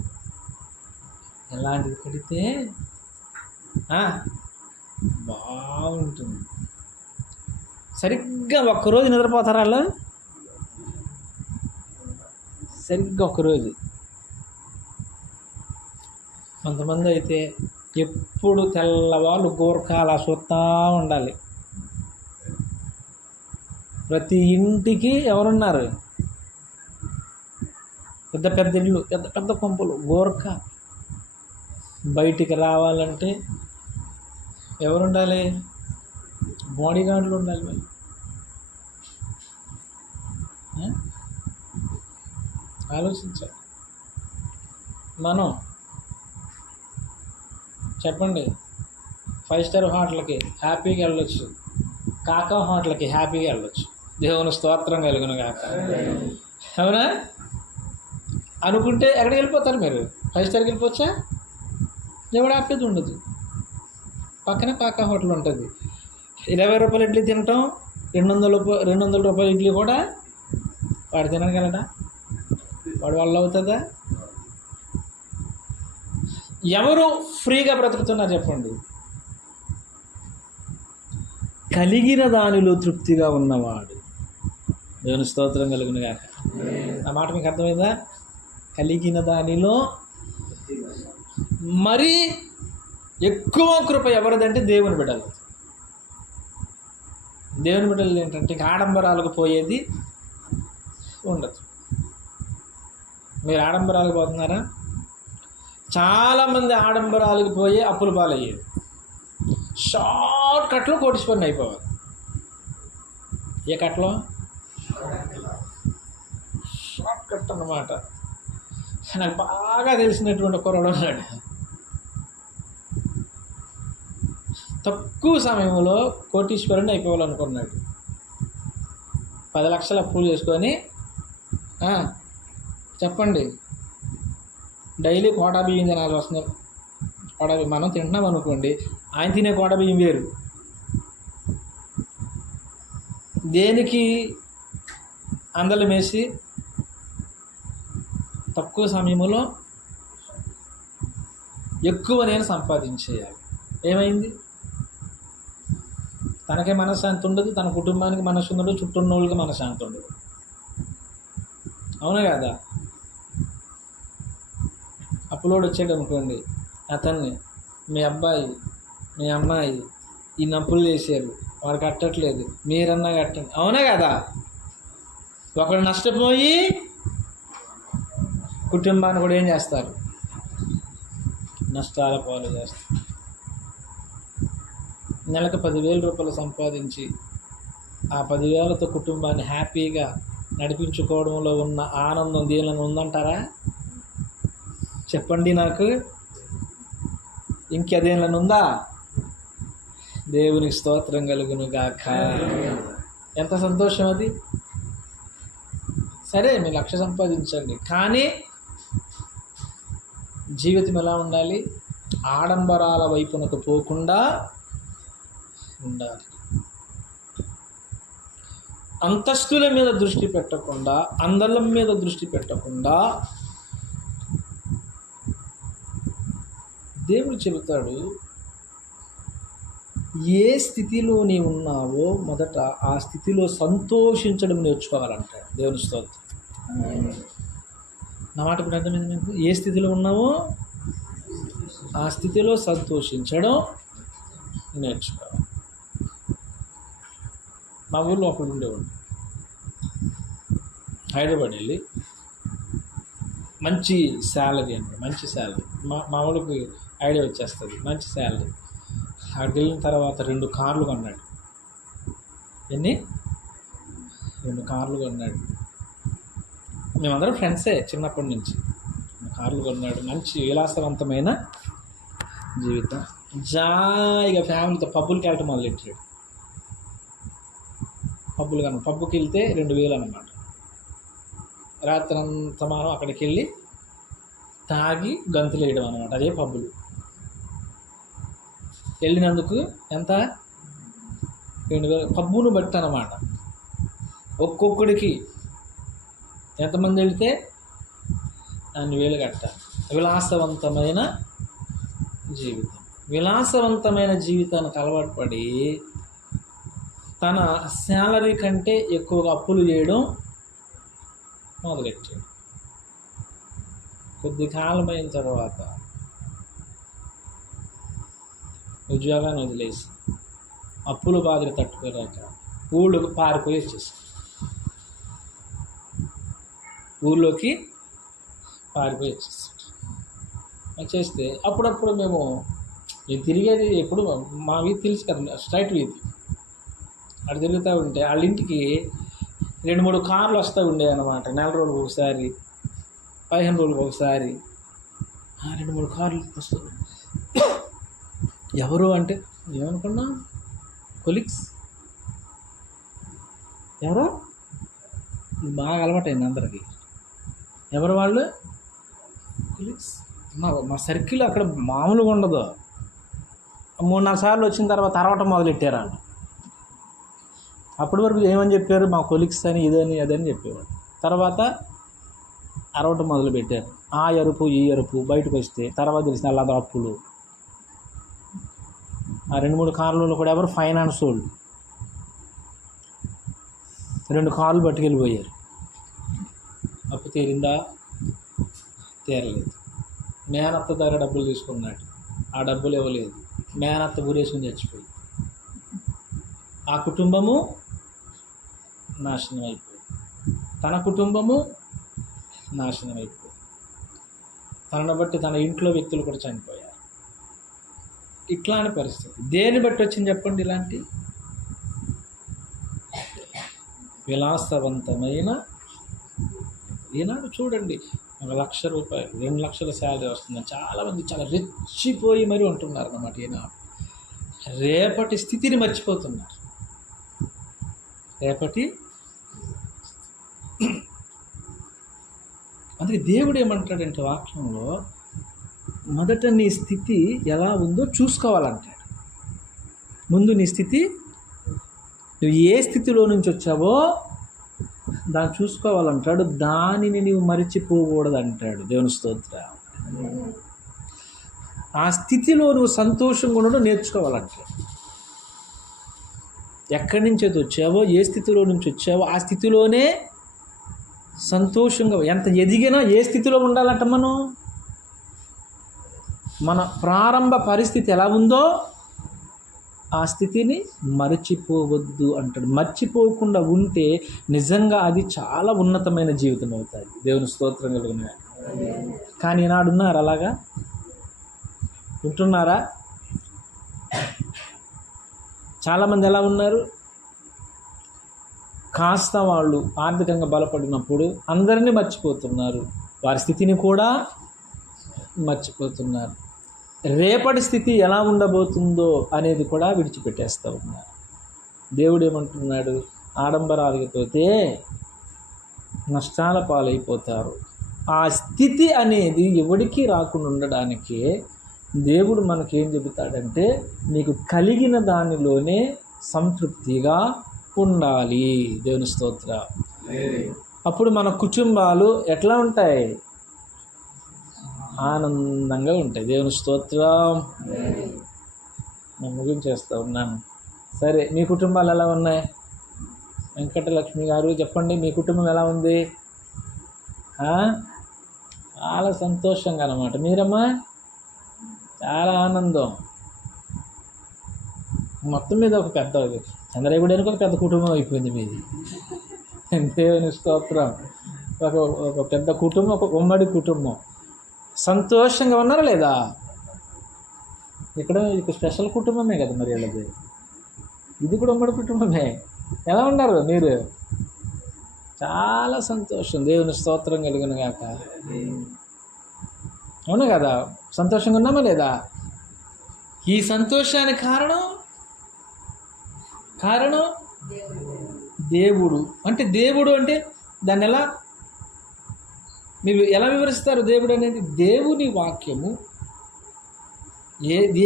ఎలాంటిది కడితే బాగుంటుంది. సరిగ్గా ఒక్కరోజు నిద్రపోతారా వాళ్ళు? సరిగ్గా ఒక్కరోజు. కొంతమంది అయితే ఎప్పుడు తెల్లవాళ్ళు గోర్ఖాల చూస్తూ ఉండాలి. ప్రతి ఇంటికి ఎవరున్నారు? పెద్ద పెద్ద ఇళ్ళు, పెద్ద పెద్ద కొంపలు, గోర్ఖా. బయటికి రావాలంటే ఎవరుండాలి? బాడీ గార్డులు ఉండాలి. మరి ఆలోచించాలి. మనం చెప్పండి, 5 స్టార్ హోటల్కి హ్యాపీగా వెళ్ళొచ్చు, కాకా హోటల్కి హ్యాపీగా వెళ్ళొచ్చు. దేవుని స్తోత్రం కలుగును కాక. అవునా? అనుకుంటే ఎక్కడికి వెళ్ళిపోతారు మీరు? 5 స్టార్కి వెళ్ళిపోవచ్చా? ఎవడు ఆపేది ఉండదు. పక్కనే కాకా హోటల్ ఉంటుంది. ₹20 ఇడ్లీ తినటం, ₹200 ఇడ్లీ కూడా వాడు తినగలడా? వాడు వల్ల అవుతుందా? ఎవరు ఫ్రీగా బ్రతుకుతున్నారు చెప్పండి? కలిగిన దానిలో తృప్తిగా ఉన్నవాడు. దేవుని స్తోత్రం కలుగును గాక. ఆ మాట మీకు అర్థమైందా? కలిగిన దానిలో మరీ ఎక్కువ కృప ఎవరిదంటే దేవుని బిడ్డలు. దేవుని బిడ్డలు ఏంటంటే ఇంకా ఆడంబరాలకు పోయేది ఉండదు. మీరు ఆడంబరాలకు పోతున్నారా? చాలామంది ఆడంబరాలకు పోయి అప్పుల పాలయ్యేది. షార్ట్ కట్లో కోటీశ్వరుని అయిపోవాలి. ఏ కట్లో? కాన్సెప్ట్ అన్నమాట. నాకు బాగా తెలిసినటువంటి కుర్రాడు ఉన్నాడు. తక్కువ సమయంలో కోటీశ్వరుని అయిపోవాలనుకున్నాడు. 10 లక్షలు అప్పులు చేసుకొని చెప్పండి, డైలీ కోటా బియ్యం తినాల్సి వస్తుంది. కోటా బియ్యం మనం తింటున్నాం అనుకోండి, ఆయన తినే కోటా బియ్యం వేరు. దేనికి అందలు వేసి తక్కువ సమయంలో ఎక్కువ నేను సంపాదించేయాలి. ఏమైంది? తనకే మనశ్శాంతి ఉండదు, తన కుటుంబానికి మనసు ఉండదు, చుట్టూ ఉన్న వాళ్ళకి మనశ్శాంతి ఉండదు. అవునా కదా? అప్పులోడు వచ్చాడు అనుకోండి, అతన్ని మీ అబ్బాయి మీ అమ్మాయి ఈ నప్పులు చేశారు, వాడు కట్టట్లేదు, మీరన్నా కట్టండి. అవునా కదా? ఒకడు నష్టపోయి కుటుంబాన్ని కూడా ఏం చేస్తారు? నష్టాల పాలు చేస్తారు. నెలకు 10,000 రూపాయలు సంపాదించి ఆ 10,000తో కుటుంబాన్ని హ్యాపీగా నడిపించుకోవడంలో ఉన్న ఆనందం దీనిలో ఉందంటారా? చెప్పండి నాకు. ఇంకేదేళ్ళ ఉందా? దేవునికి స్తోత్రం కలుగును గాక. ఎంత సంతోషం అది. సరే, మీరు 1,00,000 సంపాదించండి, కానీ జీవితం ఎలా ఉండాలి? ఆడంబరాల వైపునకు పోకుండా ఉండాలి. అంతస్తుల మీద దృష్టి పెట్టకుండా, అందలం మీద దృష్టి పెట్టకుండా దేవుడు చెబుతాడు, ఏ స్థితిలో నీవు ఉన్నావో మొదట ఆ స్థితిలో సంతోషించడం నేర్చుకోవాలంటాడు. దేవుని స్తోత్రం. నా మాట ఇప్పుడు అర్థమైంది మీకు? ఏ స్థితిలో ఉన్నావో ఆ స్థితిలో సంతోషించడం నేర్చుకోవాలి. మా ఊళ్ళో ఒకడు ఉండేవాడు, హైదరాబాద్ వెళ్ళి మంచి శాలరీ అండి, మంచి శాలరీ. మా ఊళ్ళకి ఐడియా వచ్చేస్తుంది, మంచి శాలరీ. అక్కడికి వెళ్ళిన తర్వాత 2 కార్లు కొన్నాడు. ఎన్ని? 2 కార్లు కొన్నాడు. మేమందరం ఫ్రెండ్సే చిన్నప్పటి నుంచి. 2 కార్లు కొన్నాడు. మంచి విలాసవంతమైన జీవితం. జాయిగా ఫ్యామిలీతో పబ్బులకి వెళ్ళటం మొదలెట్టాడు. పబ్బుకి వెళ్తే 2,000 అన్నమాట. రాత్రి అంతా మనం అక్కడికి వెళ్ళి తాగి గంతులు వేయడం అనమాట. అదే పబ్బులు. వెళ్ళినందుకు ఎంత? 2,000. పబ్బును బట్టి అన్నమాట. ఒక్కొక్కడికి ఎంతమంది వెళితే అన్ని వేలు కట్టాలి. విలాసవంతమైన జీవితం. విలాసవంతమైన జీవితానికి అలవాటు పడి తన శాలరీ కంటే ఎక్కువగా అప్పులు చేయడం మొదలెట్టాడు. కొద్ది కాలం అయిన తర్వాత ఉద్యోగాన్ని వదిలేసి అప్పుల బాధలు తట్టుకోలేక ఊళ్ళోకి పారిపోయి ఊళ్ళోకి పారిపోయి వచ్చేస్తే అప్పుడప్పుడు మేము తిరిగేది ఎప్పుడు మా వీధి తెలుసు కదా, స్ట్రైట్ వీధి. అటు తిరుగుతూ ఉంటే వాళ్ళ ఇంటికి 2-3 కార్లు వస్తూ ఉండేవి అన్నమాట. 4 రోజులకు ఒకసారి, 15 రోజులకు ఒకసారి 2-3 కార్లు వస్తుంది. ఎవరు అంటే ఏమనుకున్నా, కొలీగ్స్. ఎవరో ఇది బాగా అలవాటైంది అందరికీ. ఎవరు వాళ్ళు? కొలీగ్స్. మా సర్కిల్ అక్కడ మామూలుగా ఉండదు. 3-4 సార్లు వచ్చిన తర్వాత అరవటం మొదలెట్టారు వాళ్ళు. అప్పటి వరకు ఏమని చెప్పారు? మా కొలీగ్స్ అని, ఇదని అదని చెప్పేవాడు. తర్వాత అరవటం మొదలుపెట్టారు. ఆ ఎరుపు ఈ ఎరుపు బయటకు వస్తే తర్వాత తెలిసిన అలా అప్పులు. ఆ 2-3 కార్లలో కూడా ఎవరు? ఫైనాన్స్ వాళ్ళు 2 కార్లు పట్టుకెళ్ళిపోయారు. అప్పు తీరిందా? తీరలేదు. మేనత్త దగ్గర డబ్బులు తీసుకున్నాడు, ఆ డబ్బులు ఇవ్వలేదు. మేనత్త ఊరేసుకుని చచ్చిపోయి ఆ కుటుంబము నాశనం అయిపోయింది. తన కుటుంబము నాశనం అయిపోయింది. తనను బట్టి తన ఇంట్లో వ్యక్తులు కూడా చనిపోయారు. ఇట్లాంటి పరిస్థితి దేని బట్టి వచ్చింది చెప్పండి? ఇలాంటి విలాసవంతమైన ఈనాడు చూడండి, 1,00,000 రూపాయలు, 2 లక్షల శాలరీ వస్తుంది, చాలామంది చాలా రెచ్చిపోయి మరీ ఉంటున్నారు అన్నమాట. ఈనాడు రేపటి స్థితిని మర్చిపోతున్నారు. అందుకే దేవుడు ఏమంటాడంటే వాక్యంలో, మొదట నీ స్థితి ఎలా ఉందో చూసుకోవాలంటాడు. ముందు నీ స్థితి, నువ్వు ఏ స్థితిలో నుంచి వచ్చావో దాన్ని చూసుకోవాలంటాడు. దానిని నువ్వు మరిచిపోకూడదు అంటాడు. దేవుని స్తోత్రం. ఆ స్థితిలో నువ్వు సంతోషంగా ఉండడం నేర్చుకోవాలంటాడు. ఎక్కడి నుంచి అయితే వచ్చావో, ఏ స్థితిలో నుంచి వచ్చావో ఆ స్థితిలోనే సంతోషంగా, ఎంత ఎదిగినా ఏ స్థితిలో ఉండాలంట, మన ప్రారంభ పరిస్థితి ఎలా ఉందో ఆ స్థితిని మరచిపోవద్దు అంటాడు. మర్చిపోకుండా ఉంటే నిజంగా అది చాలా ఉన్నతమైన జీవితం అవుతుంది. దేవుని స్తోత్రం కలిగిన. కానీ ఈనాడు ఉన్నారు అలాగా? ఉంటున్నారా? చాలామంది ఎలా ఉన్నారు? కాస్త వాళ్ళు ఆర్థికంగా బలపడినప్పుడు అందరినీ మర్చిపోతున్నారు, వారి స్థితిని కూడా మర్చిపోతున్నారు. రేపటి స్థితి ఎలా ఉండబోతుందో అనేది కూడా విడిచిపెట్టేస్తూ ఉన్నారు. దేవుడు ఏమంటున్నాడు? ఆడంబరాలకి పోతే నష్టాల పాలైపోతారు. ఆ స్థితి అనేది ఎవడికి రాకుండా ఉండడానికే దేవుడు మనకేం చెబుతాడంటే, నీకు కలిగిన దానిలోనే సంతృప్తిగా ఉండాలి. దేవుని స్తోత్రం. అప్పుడు మన కుటుంబాలు ఎట్లా ఉంటాయి? ఆనందంగా ఉంటాయి. దేవుని స్తోత్రం. నేను ముగించేస్తూ ఉన్నాను. సరే, మీ కుటుంబాలు ఎలా ఉన్నాయి? వెంకటలక్ష్మి గారు చెప్పండి, మీ కుటుంబం ఎలా ఉంది? చాలా సంతోషంగా అన్నమాట. మీరమ్మా? చాలా ఆనందం. మొత్తం మీద ఒక పెద్ద చంద్రయ్యడానికి ఒక పెద్ద కుటుంబం అయిపోయింది మీది. దేవుని స్తోత్రం. ఒక పెద్ద కుటుంబం, ఒక ఉమ్మడి కుటుంబం. సంతోషంగా ఉన్నారా లేదా? ఇక్కడ స్పెషల్ కుటుంబమే కదా మరి వీళ్ళది. ఇది కూడా ఉమ్మడి కుటుంబమే. ఎలా ఉన్నారు మీరు? చాలా సంతోషం. దేవుని స్తోత్రం కలుగును గాక. అవును కదా? సంతోషంగా ఉన్నామా లేదా? ఈ సంతోషానికి కారణం దేవుడు. అంటే దేవుడు అంటే దాన్ని మీరు ఎలా వివరిస్తారు? దేవుడు అనేది దేవుని వాక్యము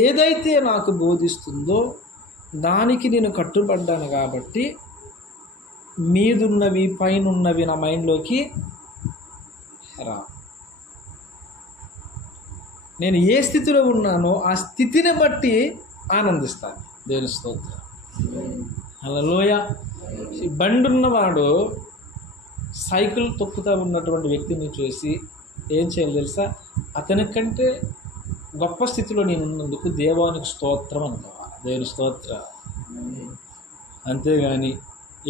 ఏదైతే నాకు బోధిస్తుందో దానికి నేను కట్టుబడ్డాను కాబట్టి మీదున్నవి పైనున్నవి నా మైండ్లోకి రా. నేను ఏ స్థితిలో ఉన్నానో ఆ స్థితిని బట్టి ఆనందిస్తాను. దేవుని స్తోత్రం. హల్లెలూయా. బండి ఉన్నవాడు సైకిల్ తొక్కుతూ ఉన్నటువంటి వ్యక్తిని చూసి ఏం చేయాలి తెలుసా? అతనికంటే గొప్ప స్థితిలో నేను ఉన్నందుకు దేవానికి స్తోత్రం అనుకోవాలి. దేవుని స్తోత్రం. అంతేగాని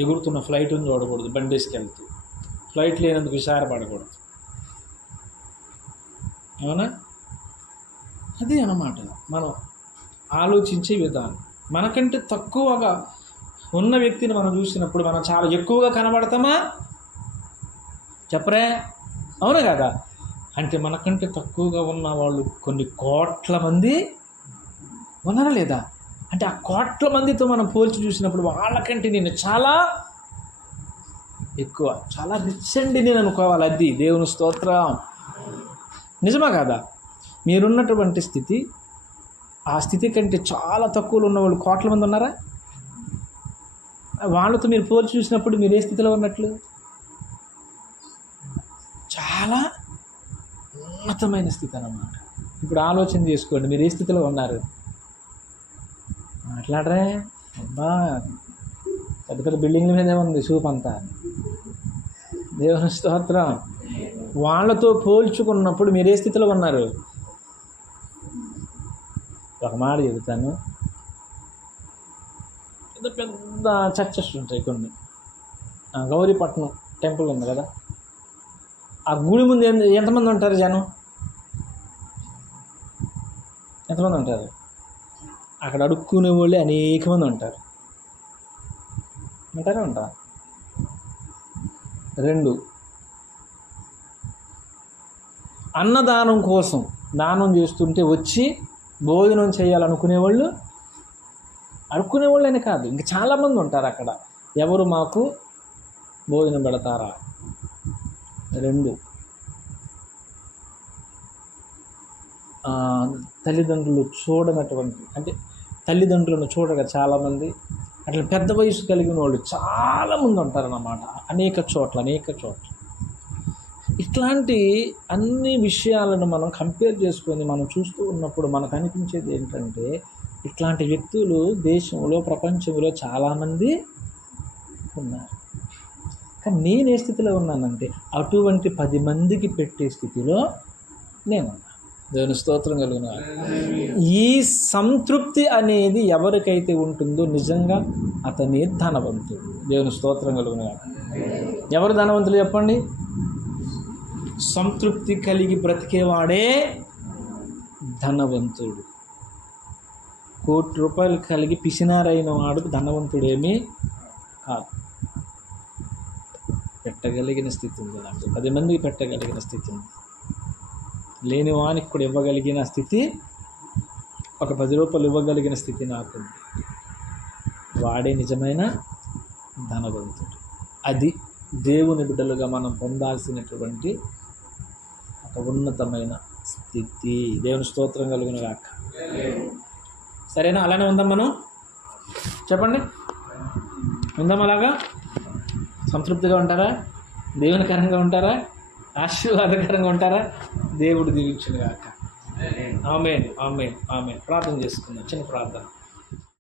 ఎగురుతున్న ఫ్లైట్ని చూడకూడదు. బండి వేసుకెళ్తూ ఫ్లైట్ లేనందుకు విచారపడకూడదు. అవునా? అదే అన్నమాట మనం ఆలోచించే విధానం. మనకంటే తక్కువగా ఉన్న వ్యక్తిని మనం చూసినప్పుడు మనం చాలా ఎక్కువగా కనబడతామా? చెప్పరే? అవునా కదా? అంటే మనకంటే తక్కువగా ఉన్న వాళ్ళు కొన్ని కోట్ల మంది ఉన్నారా లేదా? అంటే ఆ కోట్ల మందితో మనం పోల్చి చూసినప్పుడు వాళ్ళకంటే నేను చాలా ఎక్కువ, చాలా రిచ్ అండి నేను అనుకోవాలి. అది దేవుని స్తోత్రం. నిజమా కాదా? మీరున్నటువంటి స్థితి, ఆ స్థితి కంటే చాలా తక్కువలో ఉన్న వాళ్ళు కోట్ల మంది ఉన్నారా? వాళ్ళతో మీరు పోల్చి చూసినప్పుడు మీరు ఏ స్థితిలో ఉన్నట్లు? చాలా ఉన్నతమైన స్థితి అన్నమాట. ఇప్పుడు ఆలోచన చేసుకోండి, మీరు ఏ స్థితిలో ఉన్నారు? మాట్లాడరే? అబ్బా, పెద్ద పెద్ద బిల్డింగ్ల మీదే ఉంది చూపు అంతా. దేవుని స్తోత్రం. వాళ్ళతో పోల్చుకున్నప్పుడు మీరు ఏ స్థితిలో ఉన్నారు? ఒక మాట చెబుతాను. పెద్ద పెద్ద చర్చెస్ ఉంటాయి కొన్ని. గౌరీపట్నం టెంపుల్ ఉంది కదా, ఆ గుడి ముందు ఎంతమంది ఉంటారు జనం? ఎంతమంది ఉంటారు? అక్కడ అడుక్కునే వాళ్ళే అనేక మంది ఉంటారు. ఉంటారా? 2 అన్నదానం కోసం దానం చేస్తుంటే వచ్చి భోజనం చేయాలనుకునేవాళ్ళు అనుకునేవాళ్ళని కాదు, ఇంకా చాలామంది ఉంటారు అక్కడ. ఎవరు మాకు భోజనం పెడతారా? 2 తల్లిదండ్రులు చూడనటువంటి, అంటే తల్లిదండ్రులను చూడగా చాలామంది అట్లా పెద్ద వయసు కలిగిన వాళ్ళు చాలామంది ఉంటారన్నమాట. అనేక చోట్ల. ఇట్లాంటి అన్ని విషయాలను మనం కంపేర్ చేసుకొని మనం చూస్తూ ఉన్నప్పుడు మనకు అనిపించేది ఏంటంటే, ఇట్లాంటి వ్యక్తులు దేశంలో, ప్రపంచంలో చాలామంది ఉన్నారు. కానీ నేను ఏ స్థితిలో ఉన్నానంటే అటువంటి 10 మందికి పెట్టే స్థితిలో నేనున్నా. దేవుని స్తోత్రం కలుగున. ఈ సంతృప్తి అనేది ఎవరికైతే ఉంటుందో నిజంగా అతని ధనవంతుడు. దేవుని స్తోత్రం కలుగున. ఎవరు ధనవంతులు చెప్పండి? సంతృప్తి కలిగి బ్రతికేవాడే ధనవంతుడు. 1 కోటి రూపాయలు కలిగి పిసినారైన వాడు ధనవంతుడేమీ కాదు. పెట్టగలిగిన స్థితి ఉంది నాకు, 10 మందికి పెట్టగలిగిన స్థితి ఉంది. లేని వానికి కూడా ఇవ్వగలిగిన స్థితి, ఒక 10 రూపాయలు ఇవ్వగలిగిన స్థితి నాకుంది. వాడే నిజమైన ధనవంతుడు. అది దేవుని బిడ్డలుగా మనం పొందాల్సినటువంటి ఒక ఉన్నతమైన స్థితి. దేవుని స్తోత్రం కలుగును గాక. సరేనా? అలానే ఉందాం మనం, చెప్పండి. ఉందాం అలాగా? సంతృప్తిగా ఉంటారా? దేవునికరంగా ఉంటారా? ఆశీర్వాదకరంగా ఉంటారా? దేవుడు దీవించును గాక. ఆమేన్. ప్రార్థన చేసుకుందాం. చిన్న ప్రార్థన.